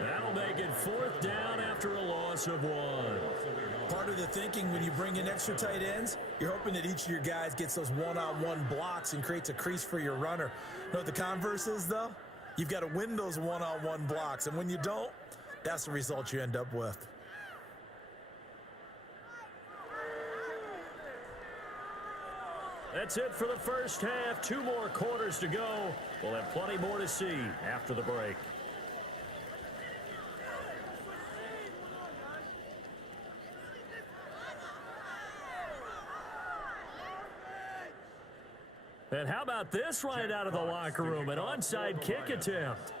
That'll make it 4th down after a loss of 1. Part of the thinking when you bring in extra tight ends, you're hoping that each of your guys gets those one-on-one blocks and creates a crease for your runner. You know what the converse is, though? You've got to win those one-on-one blocks, and when you don't, that's the result you end up with. That's it for the first half. 2 more quarters to go. We'll have plenty more to see after the break. And how about this right out of the locker room? An onside kick attempt.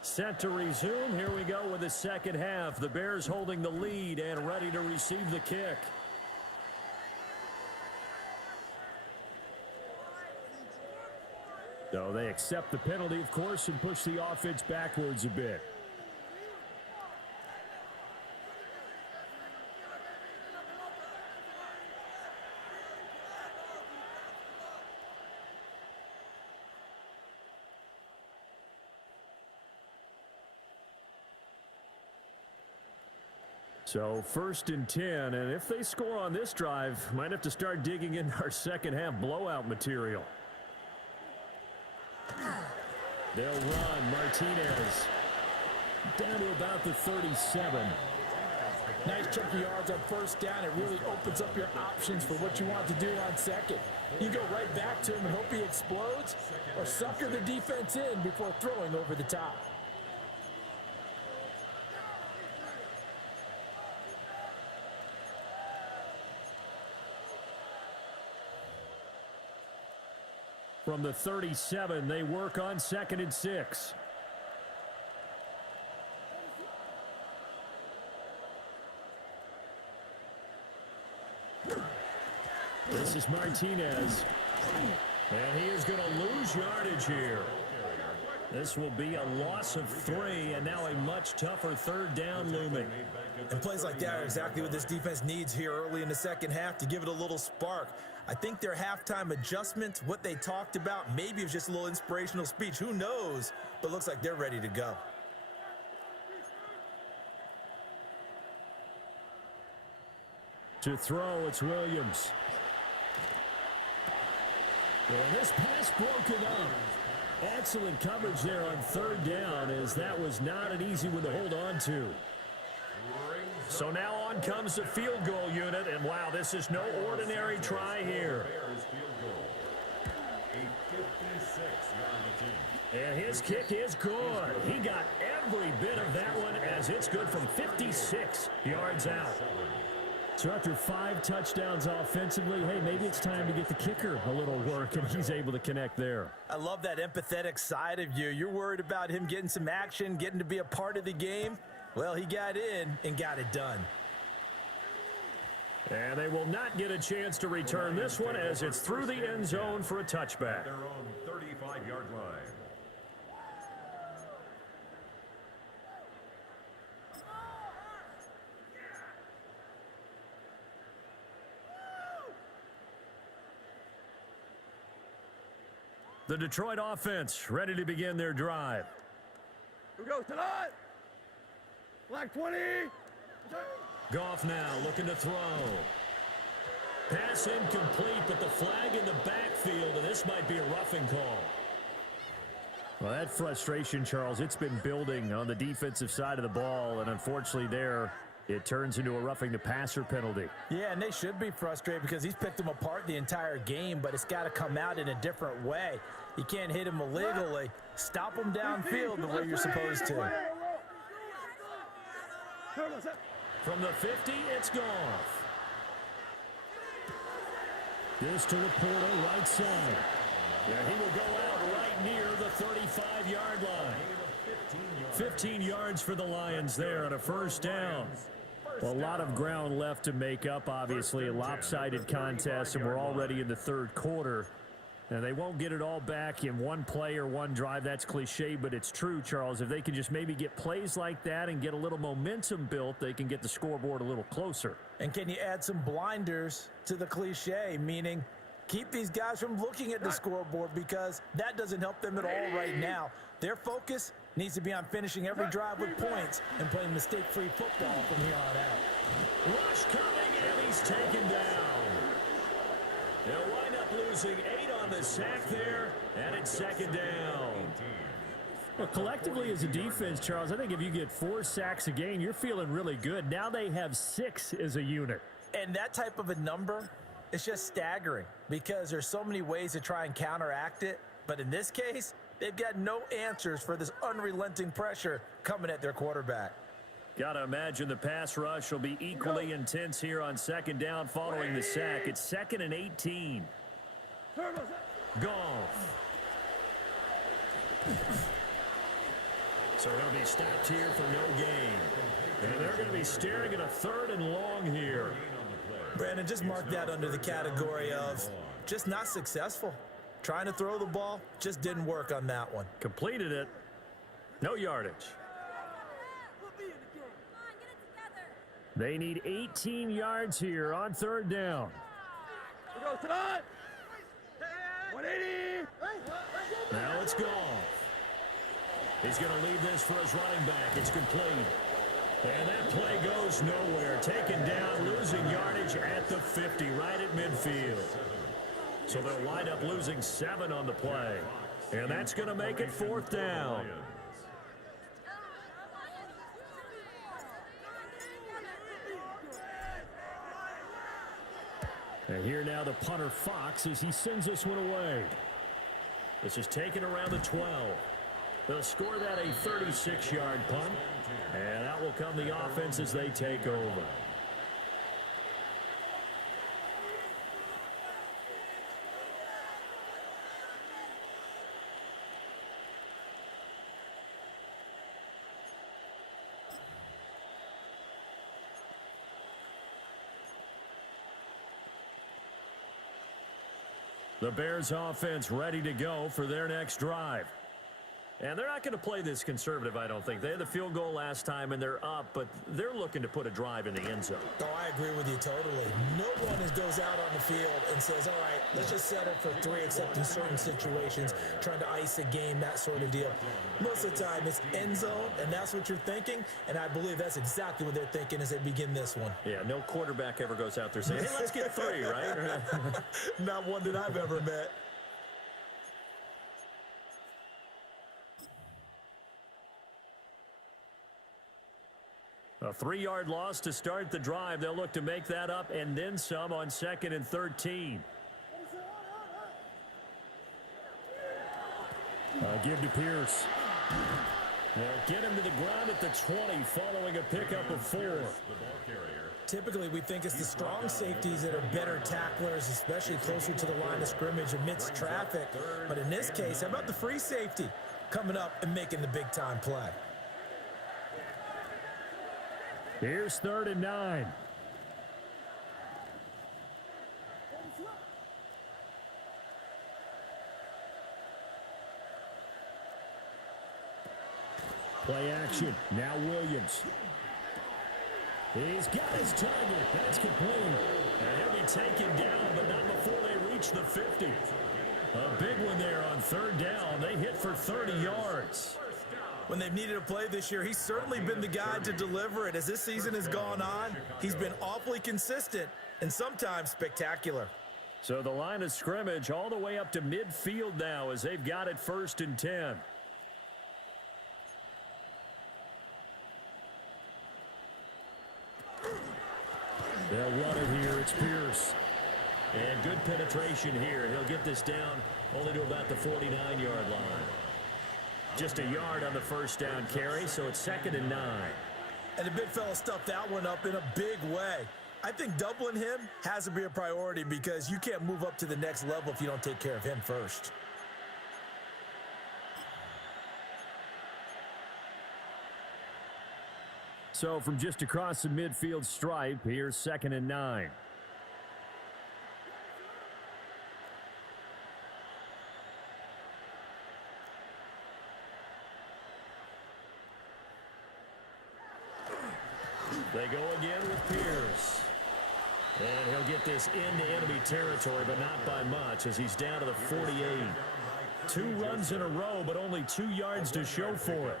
Set to resume. Here we go with the second half. The Bears holding the lead and ready to receive the kick. So they accept the penalty, of course, and push the offense backwards a bit. So 1st and 10, and if they score on this drive, might have to start digging in our second half blowout material. They'll run. Martinez down to about the 37. Nice chunk of yards on 1st down. It really opens up your options for what you want to do on 2nd. You go right back to him and hope he explodes, or sucker the defense in before throwing over the top. From the 37, they work on 2nd and 6. This is Martinez. And he is going to lose yardage here. This will be a loss of 3, and now a much tougher 3rd down looming. And plays like that are exactly what this defense needs here early in the second half to give it a little spark. I think their halftime adjustments, what they talked about, maybe it was just a little inspirational speech. Who knows? But it looks like they're ready to go. To throw, it's Williams. And this pass broken up. Excellent coverage there on 3rd down, as that was not an easy one to hold on to. So now on comes the field goal unit, and wow, this is no ordinary try here. And his kick is good. He got every bit of that one, as it's good from 56 yards out. So after 5 touchdowns offensively, hey, maybe it's time to get the kicker a little work, and he's able to connect there. I love that empathetic side of you. You're worried about him getting some action, getting to be a part of the game. Well, he got in and got it done. And they will not get a chance to return this one, as it's through the end zone for a touchback. Their own 35-yard line. The Detroit offense ready to begin their drive. Here we go, tonight. Black 20. Goff now looking to throw. Pass incomplete, but the flag in the backfield, and this might be a roughing call. Well, that frustration, Charles, it's been building on the defensive side of the ball, and unfortunately there, it turns into a roughing the passer penalty. Yeah, and they should be frustrated because he's picked them apart the entire game, but it's got to come out in a different way. You can't hit him illegally. Stop him downfield the way you're supposed to. From the 50, it's Goff. This to Laporta, right side. Yeah, he will go out right near the 35-yard line. 15 yards for the Lions there on a 1st down. Well, a lot of ground left to make up, obviously. A lopsided contest, and we're already in the third quarter. And they won't get it all back in one play or one drive. That's cliche, but it's true, Charles. If they can just maybe get plays like that and get a little momentum built, they can get the scoreboard a little closer. And can you add some blinders to the cliche, meaning keep these guys from looking at the scoreboard, because that doesn't help them at all right now. Their focus needs to be on finishing every drive with points and playing mistake-free football from here on out. Rush coming, and he's taken down. They'll wind up losing 8 on the sack there, and it's second down. Well, collectively as a defense, Charles, I think if you get 4 sacks a game, you're feeling really good. Now they have 6 as a unit. And that type of a number is just staggering, because there's so many ways to try and counteract it. But in this case, they've got no answers for this unrelenting pressure coming at their quarterback. Got to imagine the pass rush will be equally intense here on second down following the sack. It's 2nd and 18. Golf. So he'll be stopped here for no gain. And they're going to be staring at a 3rd and long here. Brandon, just mark that under the category of just not successful. Trying to throw the ball just didn't work on that one. Completed it. No yardage. They need 18 yards here on 3rd down. We go tonight. 180. Now it's gone. He's going to leave this for his running back. It's complete. And that play goes nowhere. Taken down, losing yardage at the 50, right at midfield. So they'll wind up losing 7 on the play. And that's going to make it 4th down. And here now the punter Fox as he sends this one away. This is taken around the 12. They'll score that a 36-yard punt. And out will come the offense as they take over. The Bears offense ready to go for their next drive. And they're not going to play this conservative, I don't think. They had the field goal last time, and they're up, but they're looking to put a drive in the end zone. Oh, I agree with you totally. No one goes out on the field and says, all right, let's just settle for 3, except in certain situations, trying to ice a game, that sort of deal. Most of the time, it's end zone, and that's what you're thinking, and I believe that's exactly what they're thinking as they begin this one. Yeah, no quarterback ever goes out there saying, hey, let's get 3, right? Not one that I've ever met. A 3-yard loss to start the drive. They'll look to make that up and then some on 2nd and 13. Give to Pierce. They'll get him to the ground at the 20 following a pickup of 4. Typically, we think it's the strong safeties that are better tacklers, especially closer to the line of scrimmage amidst traffic. But in this case, how about the free safety coming up and making the big-time play? Here's 3rd and 9. Play action. Now Williams. He's got his target. That's complete. And he'll be taken down, but not before they reach the 50. A big one there on 3rd down. They hit for 30 yards. When they've needed a play this year, he's certainly been the guy to deliver it. As this season has gone on, he's been awfully consistent and sometimes spectacular. So the line of scrimmage all the way up to midfield now as they've got it 1st and 10. They'll run it here. It's Pierce. And good penetration here. He'll get this down only to about the 49-yard line. Just a yard on the 1st down carry, so it's 2nd and 9. And the big fella stuffed that one up in a big way. I think doubling him has to be a priority because you can't move up to the next level if you don't take care of him first. So from just across the midfield stripe, here's 2nd and 9. They go again with Pierce. And he'll get this into enemy territory, but not by much as he's down to the 48. 2 runs in a row, but only 2 yards to show for it.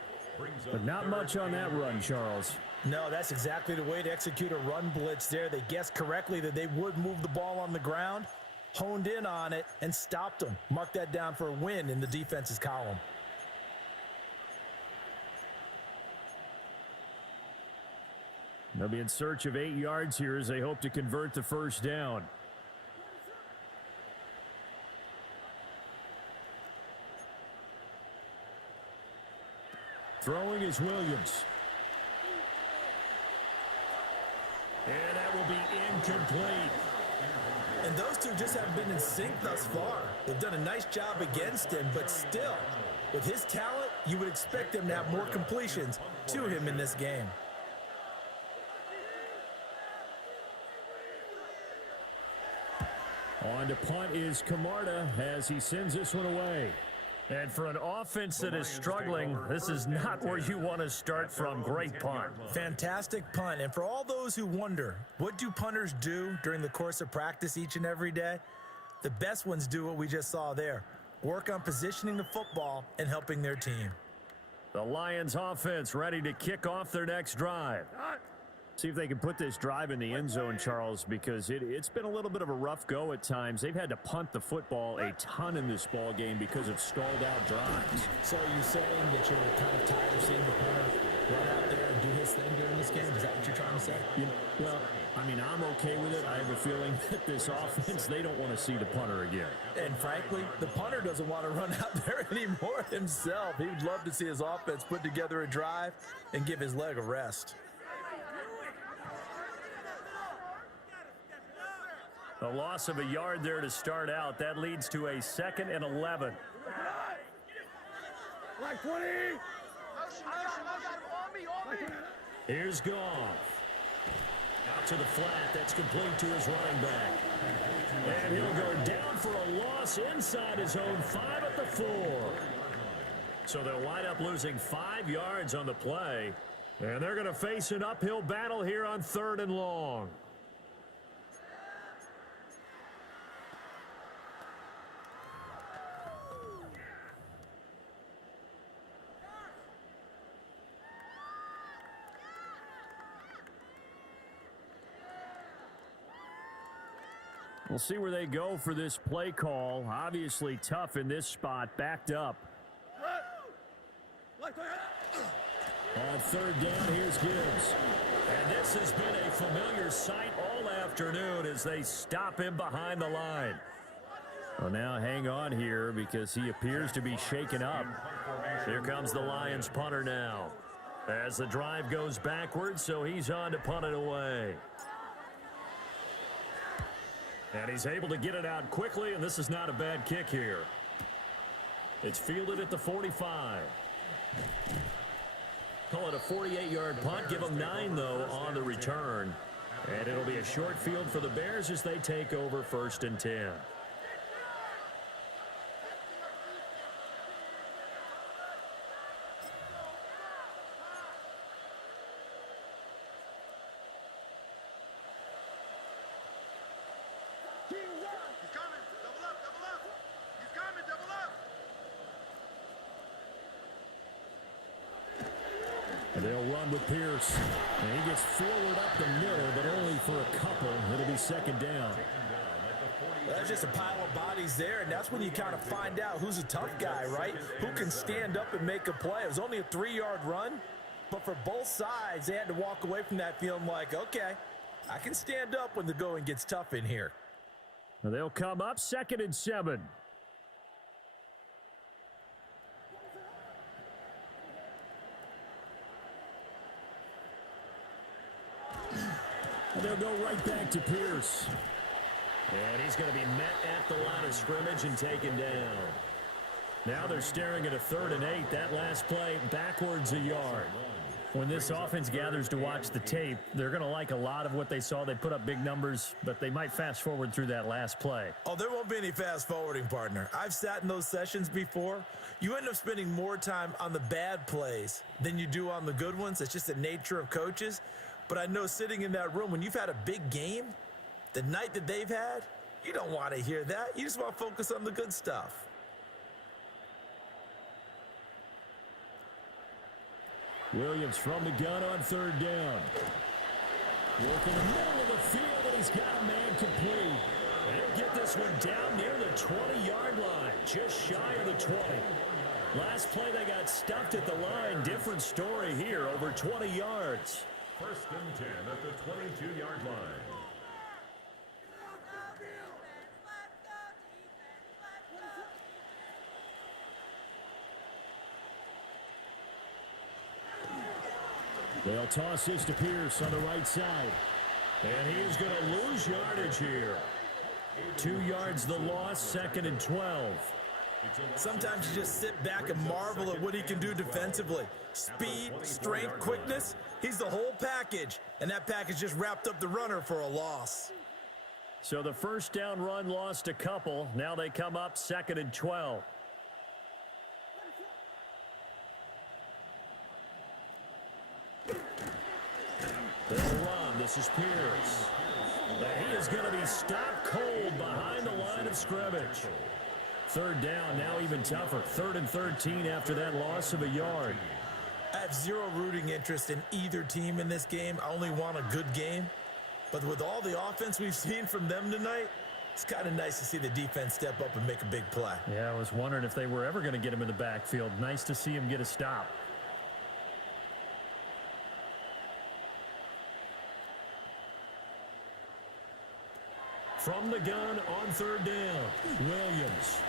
But not much on that run, Charles. No, that's exactly the way to execute a run blitz there. They guessed correctly that they would move the ball on the ground, honed in on it, and stopped them. Mark that down for a win in the defense's column. They'll be in search of 8 yards here as they hope to convert the first down. Throwing is Williams. And that will be incomplete. And those two just haven't been in sync thus far. They've done a nice job against him, but still, with his talent, you would expect them to have more completions to him in this game. On to punt is Camarda as he sends this one away. And for an offense that is struggling, this is not where you want to start from. Great punt. Fantastic punt. And for all those who wonder, what do punters do during the course of practice each and every day? The best ones do what we just saw there. Work on positioning the football and helping their team. The Lions offense ready to kick off their next drive. See if they can put this drive in the end zone, Charles, because it's been a little bit of a rough go at times. They've had to punt the football a ton in this ball game because of stalled out drives. So you're saying that you're kind of tired of seeing the punter run out there and do his thing during this game? Is that what you're trying to say? Well, I mean, I'm okay with it. I have a feeling that this offense, they don't want to see the punter again. And frankly, the punter doesn't want to run out there anymore himself. He would love to see his offense put together a drive and give his leg a rest. A loss of a yard there to start out. That leads to a 2nd and 11. Like 20. Here's Goff. Out to the flat. That's complete to his running back. And he'll go down for a loss inside his own 5 at the 4. So they'll wind up losing 5 yards on the play. And they're going to face an uphill battle here on 3rd and long. We'll see where they go for this play call. Obviously tough in this spot, backed up. On 3rd down, here's Gibbs. And this has been a familiar sight all afternoon as they stop him behind the line. Well, now hang on here because he appears to be shaken up. Here comes the Lions punter now. As the drive goes backwards, so he's on to punt it away. And he's able to get it out quickly, and this is not a bad kick here. It's fielded at the 45. Call it a 48-yard punt. Give them 9, though, on the return. And it'll be a short field for the Bears as they take over 1st and 10. They'll run with Pierce. And he gets forward up the middle, but only for a couple. It'll be 2nd down. There's just a pile of bodies there, and that's when you kind of find out who's a tough guy, right? Who can stand up and make a play. It was only a 3-yard run, but for both sides, they had to walk away from that feeling like, okay, I can stand up when the going gets tough in here. They'll come up 2nd and 7. And they'll go right back to Pierce. And he's going to be met at the line of scrimmage and taken down. Now they're staring at a 3rd and 8. That last play backwards a yard. When this offense gathers to watch the tape, they're going to like a lot of what they saw. They put up big numbers, but they might fast forward through that last play. Oh, there won't be any fast forwarding, partner. I've sat in those sessions before. You end up spending more time on the bad plays than you do on the good ones. It's just the nature of coaches. But I know sitting in that room, when you've had a big game, the night that they've had, you don't want to hear that. You just want to focus on the good stuff. Williams from the gun on third down. Working the middle of the field, and he's got a man complete. And he'll get this one down near the 20-yard line, just shy of the 20. Last play, they got stuffed at the line. Different story here, over 20 yards. First and 10 at the 22-yard line. They'll toss this to Pierce on the right side. And he is going to lose yardage here. 2 yards the loss, second and 12. Sometimes you just sit back and marvel at what he can do defensively. Speed, strength, quickness, he's the whole package. And that package just wrapped up the runner for a loss. So the first down run lost a couple. Now they come up second and 12. They'll run. This is Pierce. And he is going to be stopped cold behind the line of scrimmage. Third down, now even tougher. Third and 13 after that loss of a yard. I have zero rooting interest in either team in this game. I only want a good game. But with all the offense we've seen from them tonight, it's kind of nice to see the defense step up and make a big play. Yeah, I was wondering if they were ever going to get him in the backfield. Nice to see him get a stop. From the gun on third down, Williams.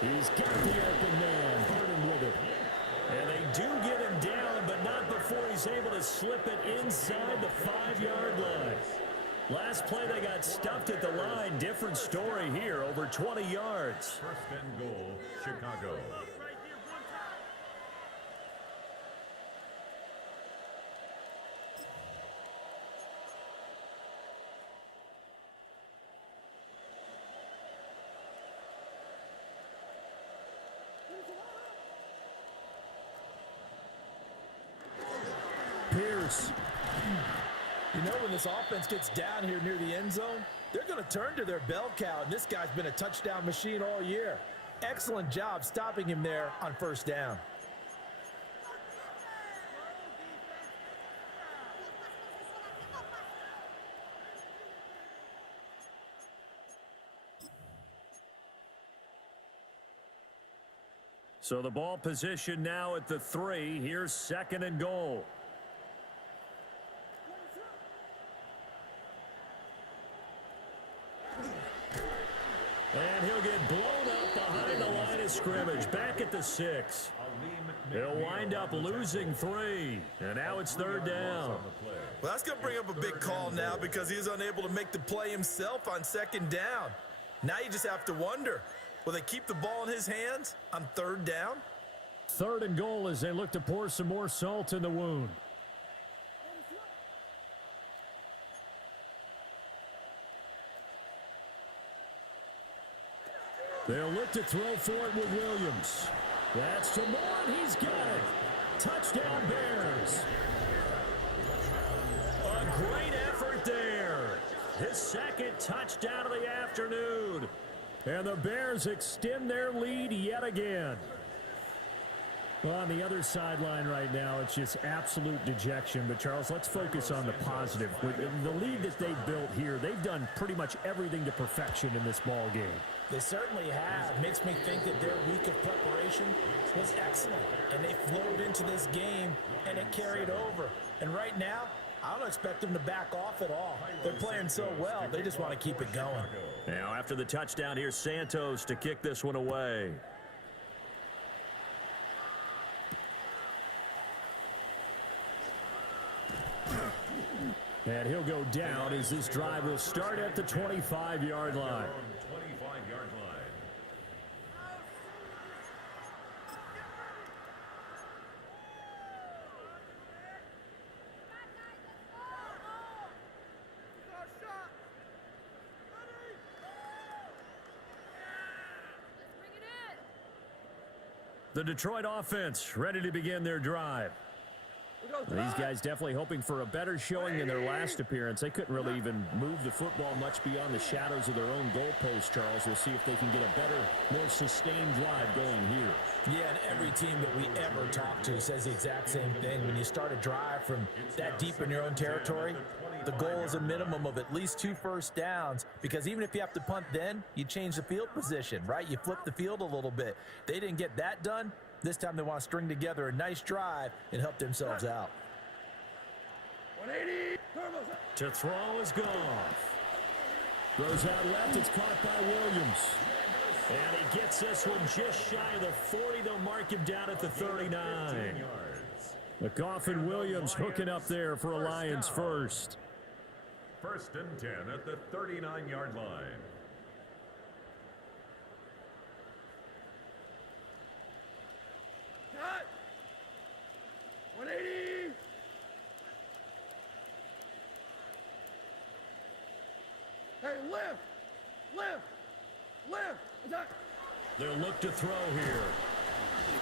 He's got the open man, burdened with it. And they do get him down, but not before he's able to slip it inside the 5-yard line. Last play, they got stuffed at the line. Different story here, over 20 yards. First and goal, Chicago. Pierce. You know, when this offense gets down here near the end zone, they're going to turn to their bell cow, and this guy's been a touchdown machine all year. Excellent job stopping him there on first down. So the ball position now at the 3. Here's second and goal. And he'll get blown up behind the line of scrimmage. Back at the 6. They'll wind up losing 3. And now it's third down. Well, that's going to bring up a big call now because he was unable to make the play himself on second down. Now you just have to wonder, will they keep the ball in his hands on third down? Third and goal as they look to pour some more salt in the wound. They'll look to throw for it with Williams. That's to Moore, and he's got it. Touchdown Bears. A great effort there. His second touchdown of the afternoon. And the Bears extend their lead yet again. Well, on the other sideline right now, it's just absolute dejection. But, Charles, let's focus on the positive. With the lead that they've built here, they've done pretty much everything to perfection in this ball game. They certainly have. Makes me think that their week of preparation was excellent. And they flowed into this game, and it carried over. And right now, I don't expect them to back off at all. They're playing so well, they just want to keep it going. Now, after the touchdown, here's Santos to kick this one away. And he'll go down as this drive will start at the 25-yard line. 25-yard line. The Detroit offense ready to begin their drive. These guys definitely hoping for a better showing in their last appearance. They couldn't really even move the football much beyond the shadows of their own goalpost, Charles. We'll see if they can get a better, more sustained drive going here. Yeah, and every team that we ever talk to says the exact same thing. When you start a drive from that deep in your own territory, the goal is a minimum of at least 2 first downs, because even if you have to punt then, you change the field position, right? You flip the field a little bit. They didn't get that done. This time they want to string together a nice drive and help themselves out. 180. To throw is Goff. Throws out left. It's caught by Williams. And he gets this one just shy of the 40. They'll mark him down at the 39. Goff and Williams hooking up there for a Lions first. 1st and 10 at the 39-yard line. Cut. 180. Hey, lift. They'll look to throw here.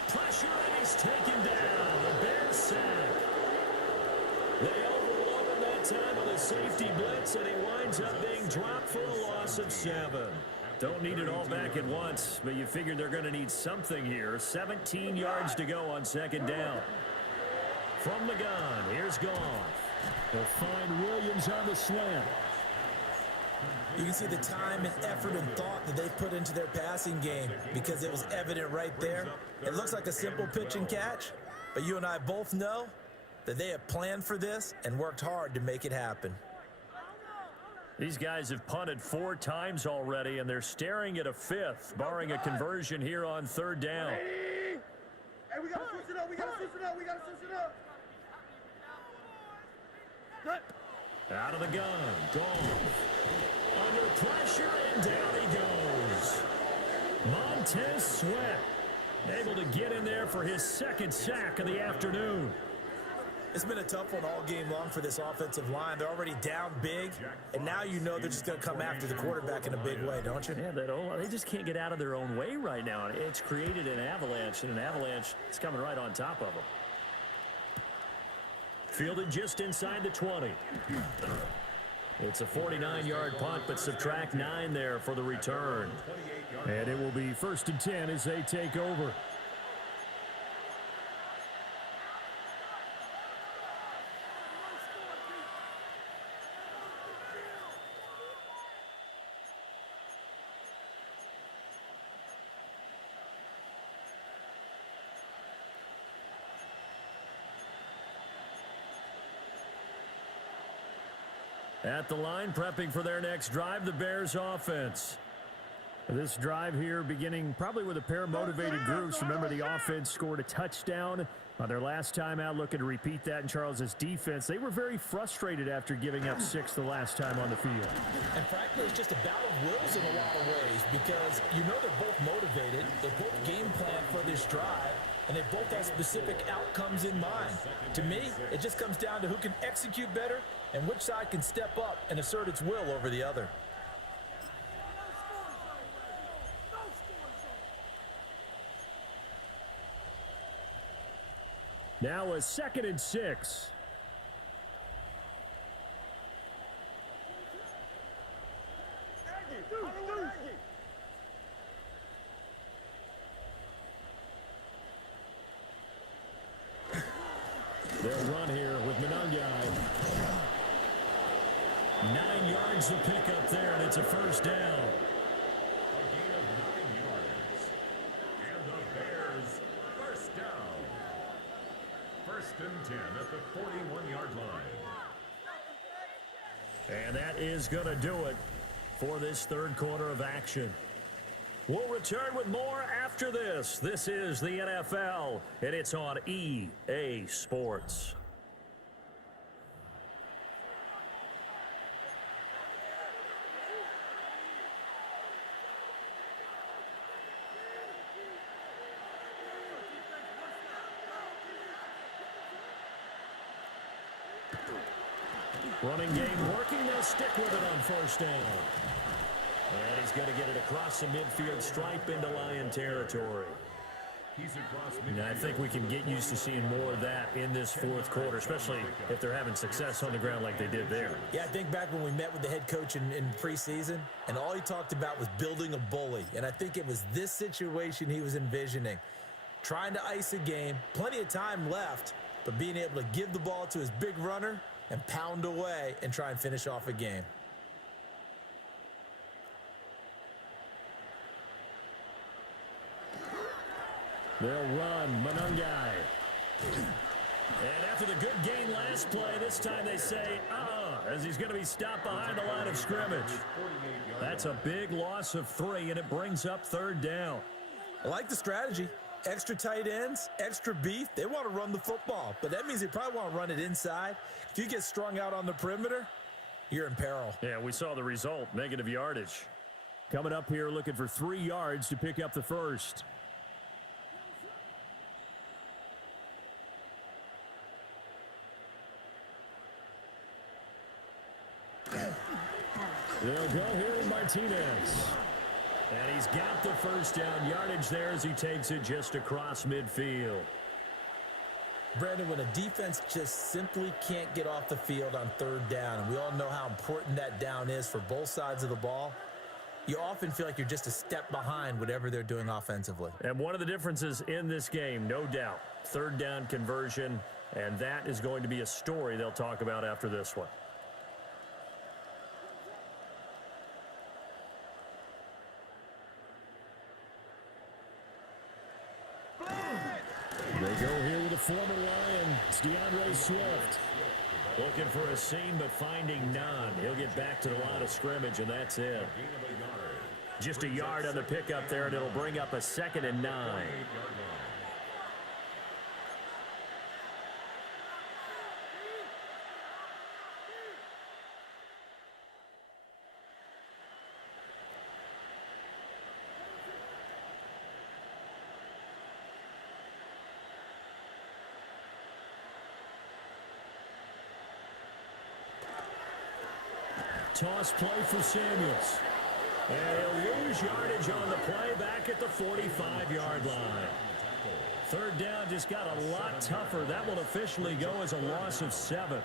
Pressure, and he's taken down. The Bears sack. They overload him that time with a safety blitz, and he winds up being dropped for a loss of 7. Don't need it all back at once, but you figure they're going to need something here. 17 yards to go on 2nd down. From the gun, here's Goff. They'll find Williams on the slant. You can see the time and effort and thought that they've put into their passing game, because it was evident right there. It looks like a simple pitch and catch, but you and I both know that they have planned for this and worked hard to make it happen. These guys have punted 4 times already, and they're staring at a 5th, barring a conversion here on 3rd down. Hey, we gotta switch it up. Cut. Out of the gun, Goff. Under pressure, and down he goes. Montez Sweat able to get in there for his 2nd sack of the afternoon. It's been a tough one all game long for this offensive line. They're already down big, and now you know they're just going to come after the quarterback in a big way, don't you? Yeah, they just can't get out of their own way right now. It's created an avalanche, and an avalanche is coming right on top of them. Fielded just inside the 20. It's a 49-yard punt, but subtract 9 there for the return. And it will be 1st and 10 as they take over. At the line, prepping for their next drive, the Bears offense. This drive here beginning probably with a pair of motivated groups. Remember, the offense scored a touchdown on their last time out, looking to repeat that in Charles's defense. They were very frustrated after giving up 6 the last time on the field. And frankly, it's just a battle of wills in a lot of ways, because you know they're both motivated, they both game plan for this drive, and they both have specific outcomes in mind. To me, it just comes down to who can execute better and which side can step up and assert its will over the other. Now a 2nd and 6. They'll run here with Monangai. 9 yards to pick up there, and it's a 1st down. A gain of 9 yards. And the Bears, 1st down. 1st and 10 at the 41-yard line. And that is going to do it for this 3rd quarter of action. We'll return with more after this. This is the NFL, and it's on EA Sports. Running game working. They'll stick with it on 1st down. And he's going to get it across the midfield stripe into Lion territory. He's across And I think we can get used to seeing more of that in this fourth quarter, especially if they're having success on the ground like they did there. Yeah, I think back when we met with the head coach in preseason, and all he talked about was building a bully. And I think it was this situation he was envisioning. Trying to ice a game, plenty of time left, but being able to give the ball to his big runner and pound away and try and finish off a game. They'll run Monungai. And after the good gain last play, this time they say, as he's going to be stopped behind the line of scrimmage. That's a big loss of 3, and it brings up third down. I like the strategy. Extra tight ends, extra beef. They want to run the football, but that means they probably want to run it inside. If you get strung out on the perimeter, you're in peril. Yeah, we saw the result, negative yardage. Coming up here looking for 3 yards to pick up the first. They'll go here with Martinez. And he's got the first down yardage there as he takes it just across midfield. Brandon, when a defense just simply can't get off the field on third down, and we all know how important that down is for both sides of the ball, you often feel like you're just a step behind whatever they're doing offensively. And one of the differences in this game, no doubt, third down conversion, and that is going to be a story they'll talk about after this one. They go here with a former Lion. It's DeAndre Swift. Looking for a seam, but finding none. He'll get back to the line of scrimmage, and that's it. Just a yard on the pickup there, and it'll bring up a 2nd and 9. Toss play for Samuels. And he'll lose yardage on the play back at the 45-yard line. Third down just got a lot tougher. That will officially go as a loss of 7.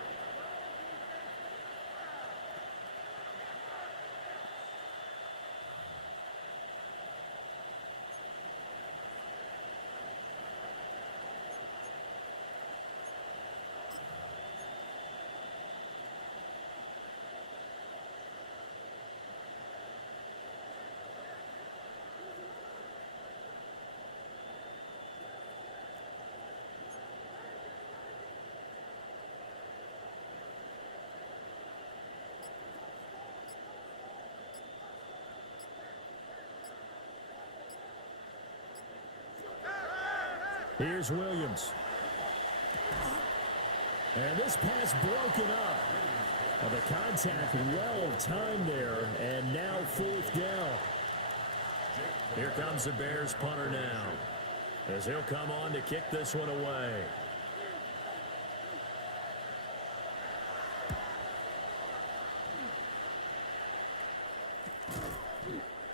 Here's Williams. And this pass broken up. The contact well timed there, and now 4th down. Here comes the Bears punter now, as he'll come on to kick this one away.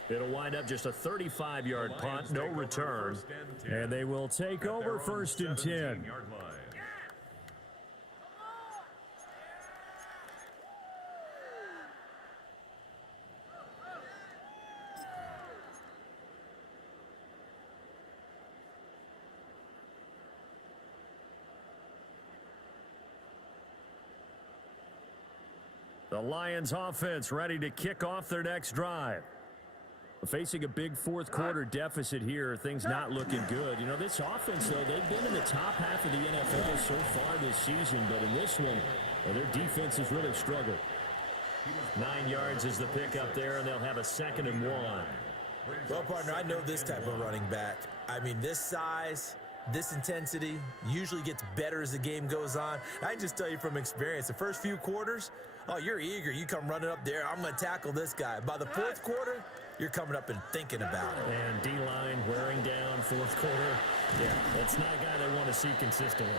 It'll wind up just a 35-yard punt, no return. And they will take over 1st and 10. The Lions offense ready to kick off their next drive. Facing a big fourth quarter deficit here, things not looking good. You know, this offense, though, they've been in the top half of the NFL so far this season, but in this one, their defense has really struggled. 9 yards is the pickup there, and they'll have a 2nd and 1. Well, partner, I know this type of running back. I mean, this size, this intensity usually gets better as the game goes on. I can just tell you from experience, the first few quarters, oh, you're eager. You come running up there, I'm going to tackle this guy. By the fourth quarter, you're coming up and thinking about it. And D-line wearing down, fourth quarter. Yeah, that's not a guy they want to see consistently.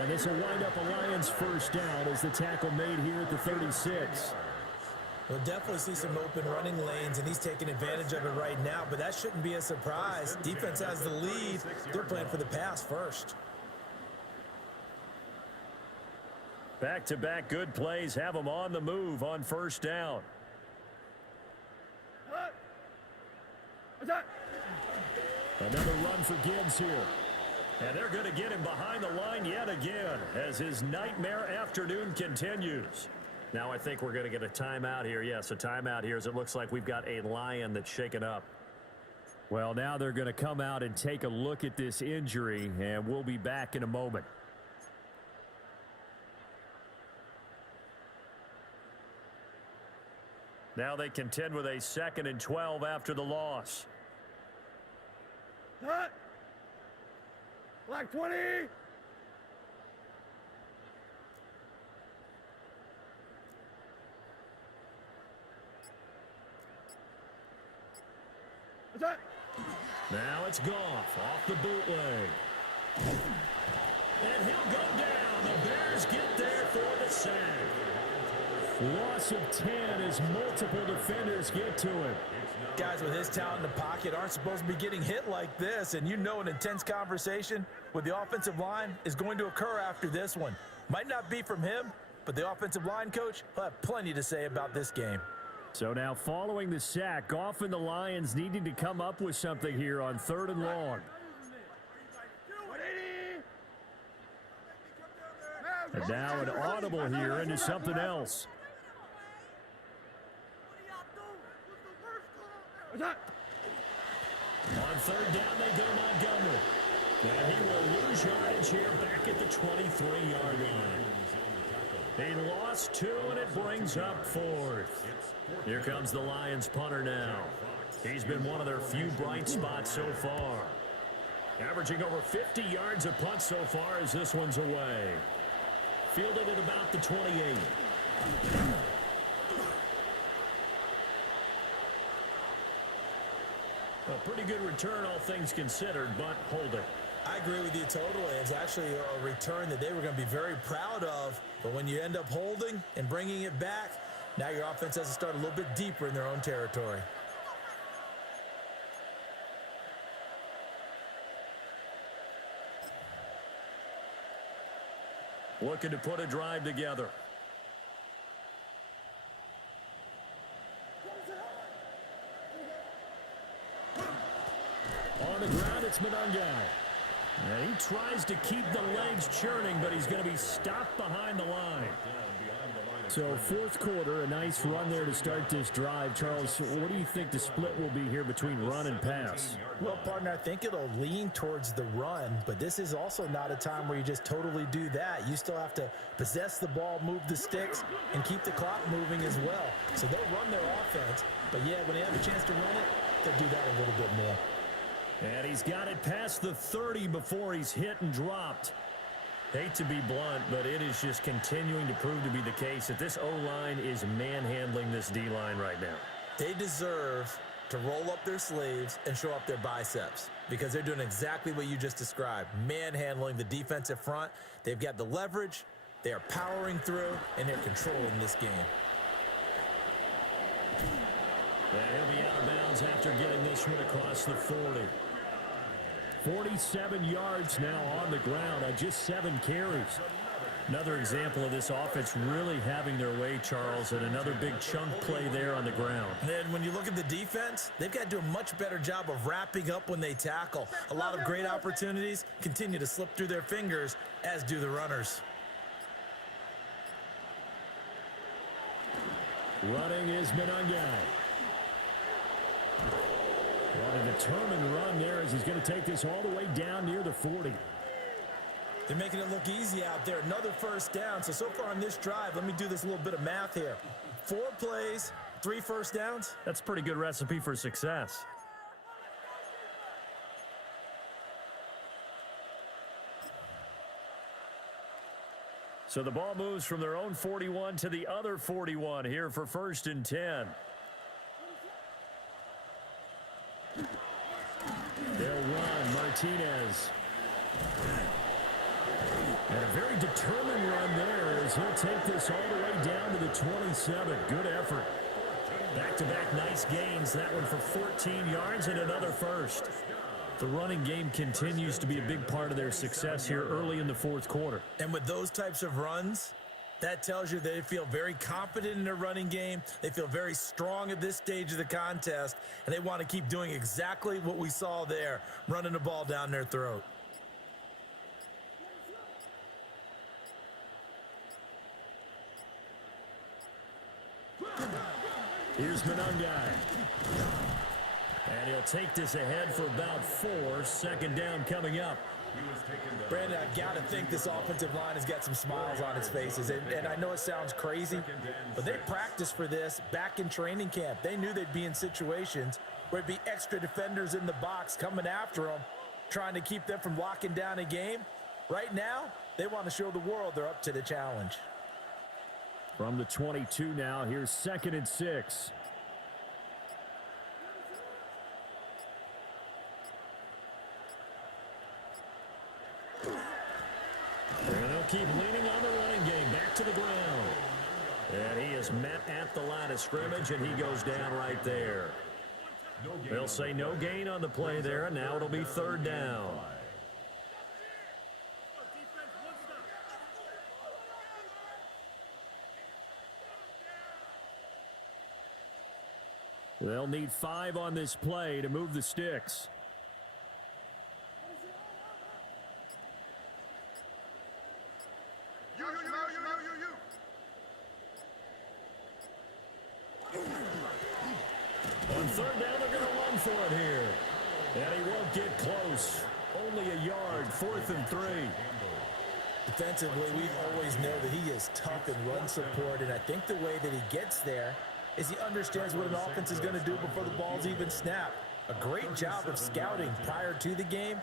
And this will wind up a Lions first down as the tackle made here at the 36. We'll definitely see some open running lanes, and he's taking advantage of it right now, but that shouldn't be a surprise. Defense has the lead. They're playing for the pass first. Back-to-back good plays have them on the move on first down. Another run for Gibbs here. And they're going to get him behind the line yet again as his nightmare afternoon continues. Now I think we're going to get a timeout here. Yes, a timeout here as it looks like we've got a Lion that's shaken up. Well, now they're going to come out and take a look at this injury, and we'll be back in a moment. Now they contend with a 2nd and 12 after the loss. Hut! Black 20! What's that? Now it's Goff off the bootleg. And he'll go down. The Bears get there for the sack. Loss of 10 as multiple defenders get to him. Guys with his talent in the pocket aren't supposed to be getting hit like this, and you know an intense conversation with the offensive line is going to occur after this one. Might not be from him, but the offensive line coach will have plenty to say about this game. So now following the sack, Goff and the Lions needing to come up with something here on 3rd and long. And now an audible here into something else. On 3rd down, they go Montgomery. And he will lose yardage here back at the 23-yard line. He lost 2, and it brings up 4th. Here comes the Lions punter now. He's been one of their few bright spots so far. Averaging over 50 yards a punt so far as this one's away. Fielded at about the 28. A pretty good return, all things considered, but hold it. I agree with you totally. It's actually a return that they were going to be very proud of. But when you end up holding and bringing it back, now your offense has to start a little bit deeper in their own territory. Looking to put a drive together. On the ground, it's Monangai. And he tries to keep the legs churning, but he's going to be stopped behind the line. So 4th quarter, a nice run there to start this drive. Charles, what do you think the split will be here between run and pass? Well, partner, I think it'll lean towards the run, but this is also not a time where you just totally do that. You still have to possess the ball, move the sticks, and keep the clock moving as well. So they'll run their offense, but yeah, when they have a chance to run it, they'll do that a little bit more. And he's got it past the 30 before he's hit and dropped. Hate to be blunt, but it is just continuing to prove to be the case that this O-line is manhandling this D-line right now. They deserve to roll up their sleeves and show up their biceps because they're doing exactly what you just described, manhandling the defensive front. They've got the leverage, they are powering through, and they're controlling this game. And he'll be out of bounds after getting this one across the 40. 47 yards now on the ground on just 7 carries. Another example of this offense really having their way, Charles, and another big chunk play there on the ground. And then when you look at the defense, they've got to do a much better job of wrapping up when they tackle. A lot of great opportunities continue to slip through their fingers, as do the runners. Running is Monangai. On a determined run there as he's going to take this all the way down near the 40. They're making it look easy out there. Another first down. So far on this drive, let me do this little bit of math here. 4 plays, 3 first downs. That's a pretty good recipe for success. So the ball moves from their own 41 to the other 41 here for 1st and 10. They'll run Martinez. And a very determined run there as he'll take this all the way down to the 27. Good effort. Back-to-back nice gains. That one for 14 yards and another first. The running game continues to be a big part of their success here early in the fourth quarter. And with those types of runs, that tells you they feel very confident in their running game. They feel very strong at this stage of the contest, and they want to keep doing exactly what we saw there, running the ball down their throat. Here's Monungai. And he'll take this ahead for about 4. Second down coming up. Brandon, I've got to think this offensive line has got some smiles on its faces. And I know it sounds crazy, but they practiced for this back in training camp. They knew they'd be in situations where it'd be extra defenders in the box coming after them, trying to keep them from locking down a game. Right now, they want to show the world they're up to the challenge. From the 22 now, here's 2nd and 6. And they'll keep leaning on the running game. Back to the ground. And he is met at the line of scrimmage, and he goes down right there. They'll say no gain on the play there, and now it'll be 3rd down. They'll need 5 on this play to move the sticks. On 3rd down, they're going to run for it here. And he won't get close. Only a yard, 4th and 3. Defensively, we always know that he is tough in run support, and I think the way that he gets there is he understands what an offense is going to do before the ball's even snapped. A great job of scouting prior to the game,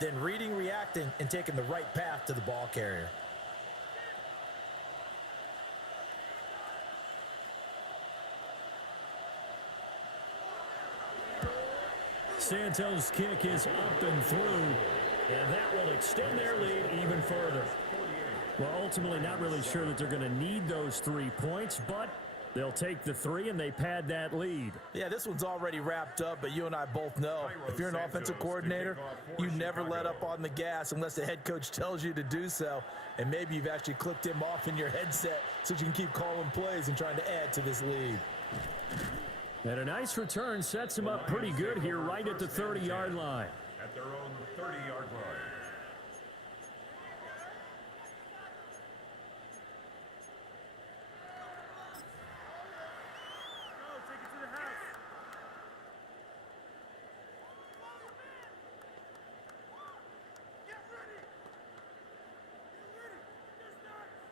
then reading, reacting, and taking the right path to the ball carrier. Santos' kick is up and through, and that will extend their lead even further. Well, ultimately not really sure that they're going to need those 3 points, but they'll take the 3 and they pad that lead. Yeah, this one's already wrapped up, but you and I both know if you're an offensive coordinator, you never let up on the gas unless the head coach tells you to do so. And maybe you've actually clicked him off in your headset so you can keep calling plays and trying to add to this lead. And a nice return sets him up pretty good here right at the 30-yard line. At their own 30-yard line.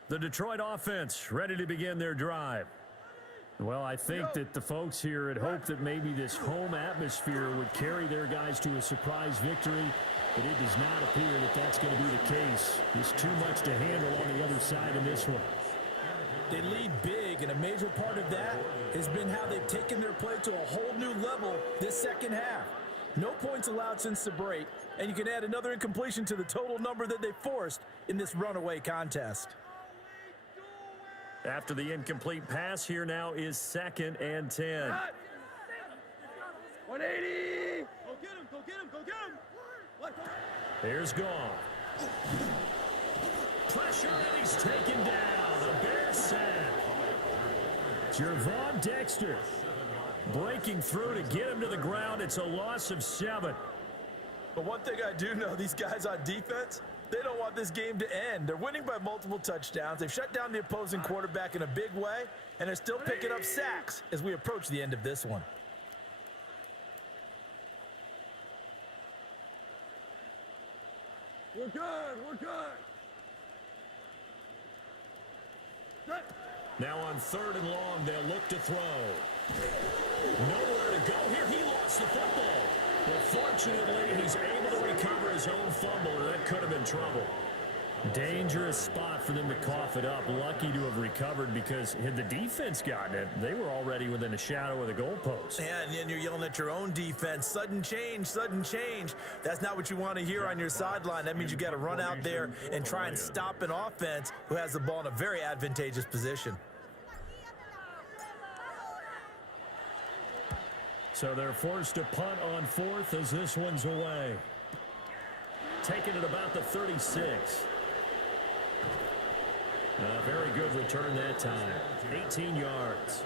The Detroit offense ready to begin their drive. Well, I think that the folks here had hoped that maybe this home atmosphere would carry their guys to a surprise victory, but it does not appear that that's going to be the case. There's too much to handle on the other side in this one. They lead big, and a major part of that has been how they've taken their play to a whole new level this second half. No points allowed since the break, and you can add another incompletion to the total number that they forced in this runaway contest. After the incomplete pass, here now is 2nd and 10. 180! Go get him, go get him, go get him! Here's Goff. Pressure, and he's taken down. A Bears sack. Gervon Dexter breaking through to get him to the ground. It's a loss of 7. But one thing I do know, these guys on defense, they don't want this game to end. They're winning by multiple touchdowns. They've shut down the opposing quarterback in a big way, and they're still picking up sacks as we approach the end of this one. We're good, we're good! Now on 3rd and long, they'll look to throw. Nowhere to go here. He lost the football. But fortunately, he's able to recover his own fumble, or that could have been trouble. Dangerous spot for them to cough it up. Lucky to have recovered because had the defense gotten it, they were already within a shadow of the goalpost. And then you're yelling at your own defense. Sudden change, sudden change. That's not what you want to hear on your sideline. That means you got to run out there and try and stop an offense who has the ball in a very advantageous position. So they're forced to punt on fourth as this one's away. Taking it about the 36. A very good return that time. 18 yards.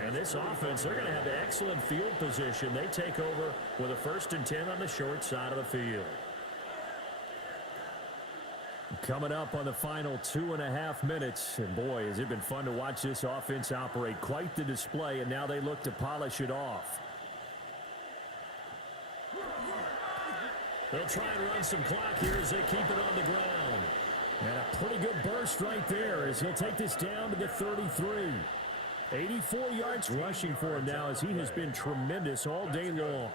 And this offense, they're going to have excellent field position. They take over with a 1st and 10 on the short side of the field. Coming up on the final 2.5 minutes. And boy, has it been fun to watch this offense operate. Quite the display, and now they look to polish it off. They'll try and run some clock here as they keep it on the ground. And a pretty good burst right there as he'll take this down to the 33. 84 yards rushing for him now as he has been tremendous all day long.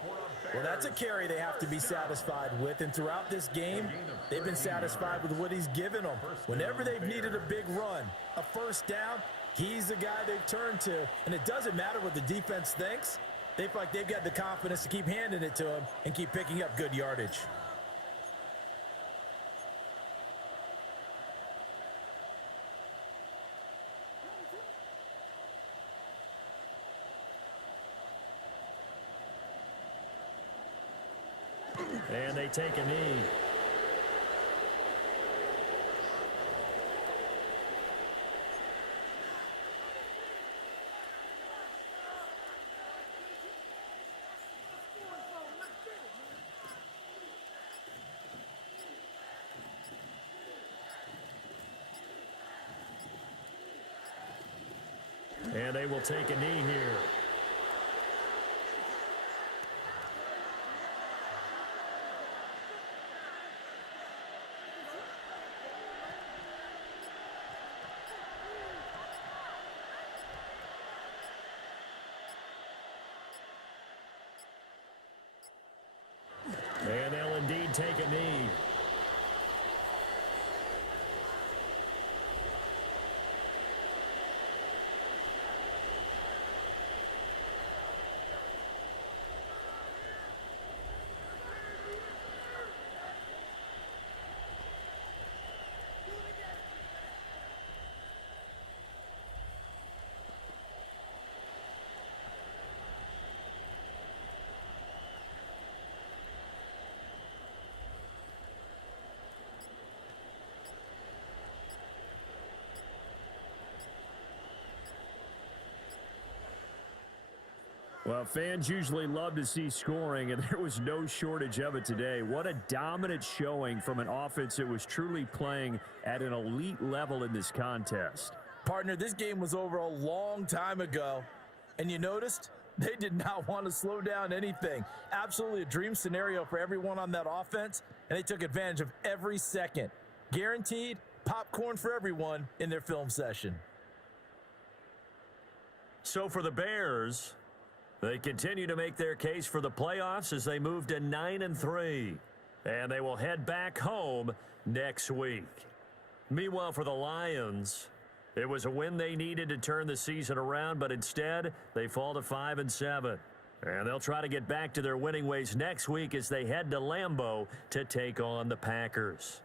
Well, that's a carry they have to be satisfied with, and throughout this game, they've been satisfied with what he's given them. Whenever they've needed a big run, a 1st down, he's the guy they've turned to, and it doesn't matter what the defense thinks. They feel like they've got the confidence to keep handing it to him and keep picking up good yardage. And they take a knee. And they will take a knee here. And they'll indeed take a knee. Well, fans usually love to see scoring, and there was no shortage of it today. What a dominant showing from an offense that was truly playing at an elite level in this contest. Partner, this game was over a long time ago, and you noticed they did not want to slow down anything. Absolutely a dream scenario for everyone on that offense, and they took advantage of every second. Guaranteed popcorn for everyone in their film session. So for the Bears, they continue to make their case for the playoffs as they move to 9-3. And they will head back home next week. Meanwhile, for the Lions, it was a win they needed to turn the season around, but instead they fall to 5-7. And they'll try to get back to their winning ways next week as they head to Lambeau to take on the Packers.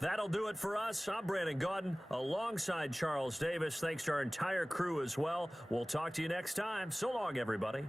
That'll do it for us. I'm Brandon Gaudin alongside Charles Davis. Thanks to our entire crew as well. We'll talk to you next time. So long, everybody.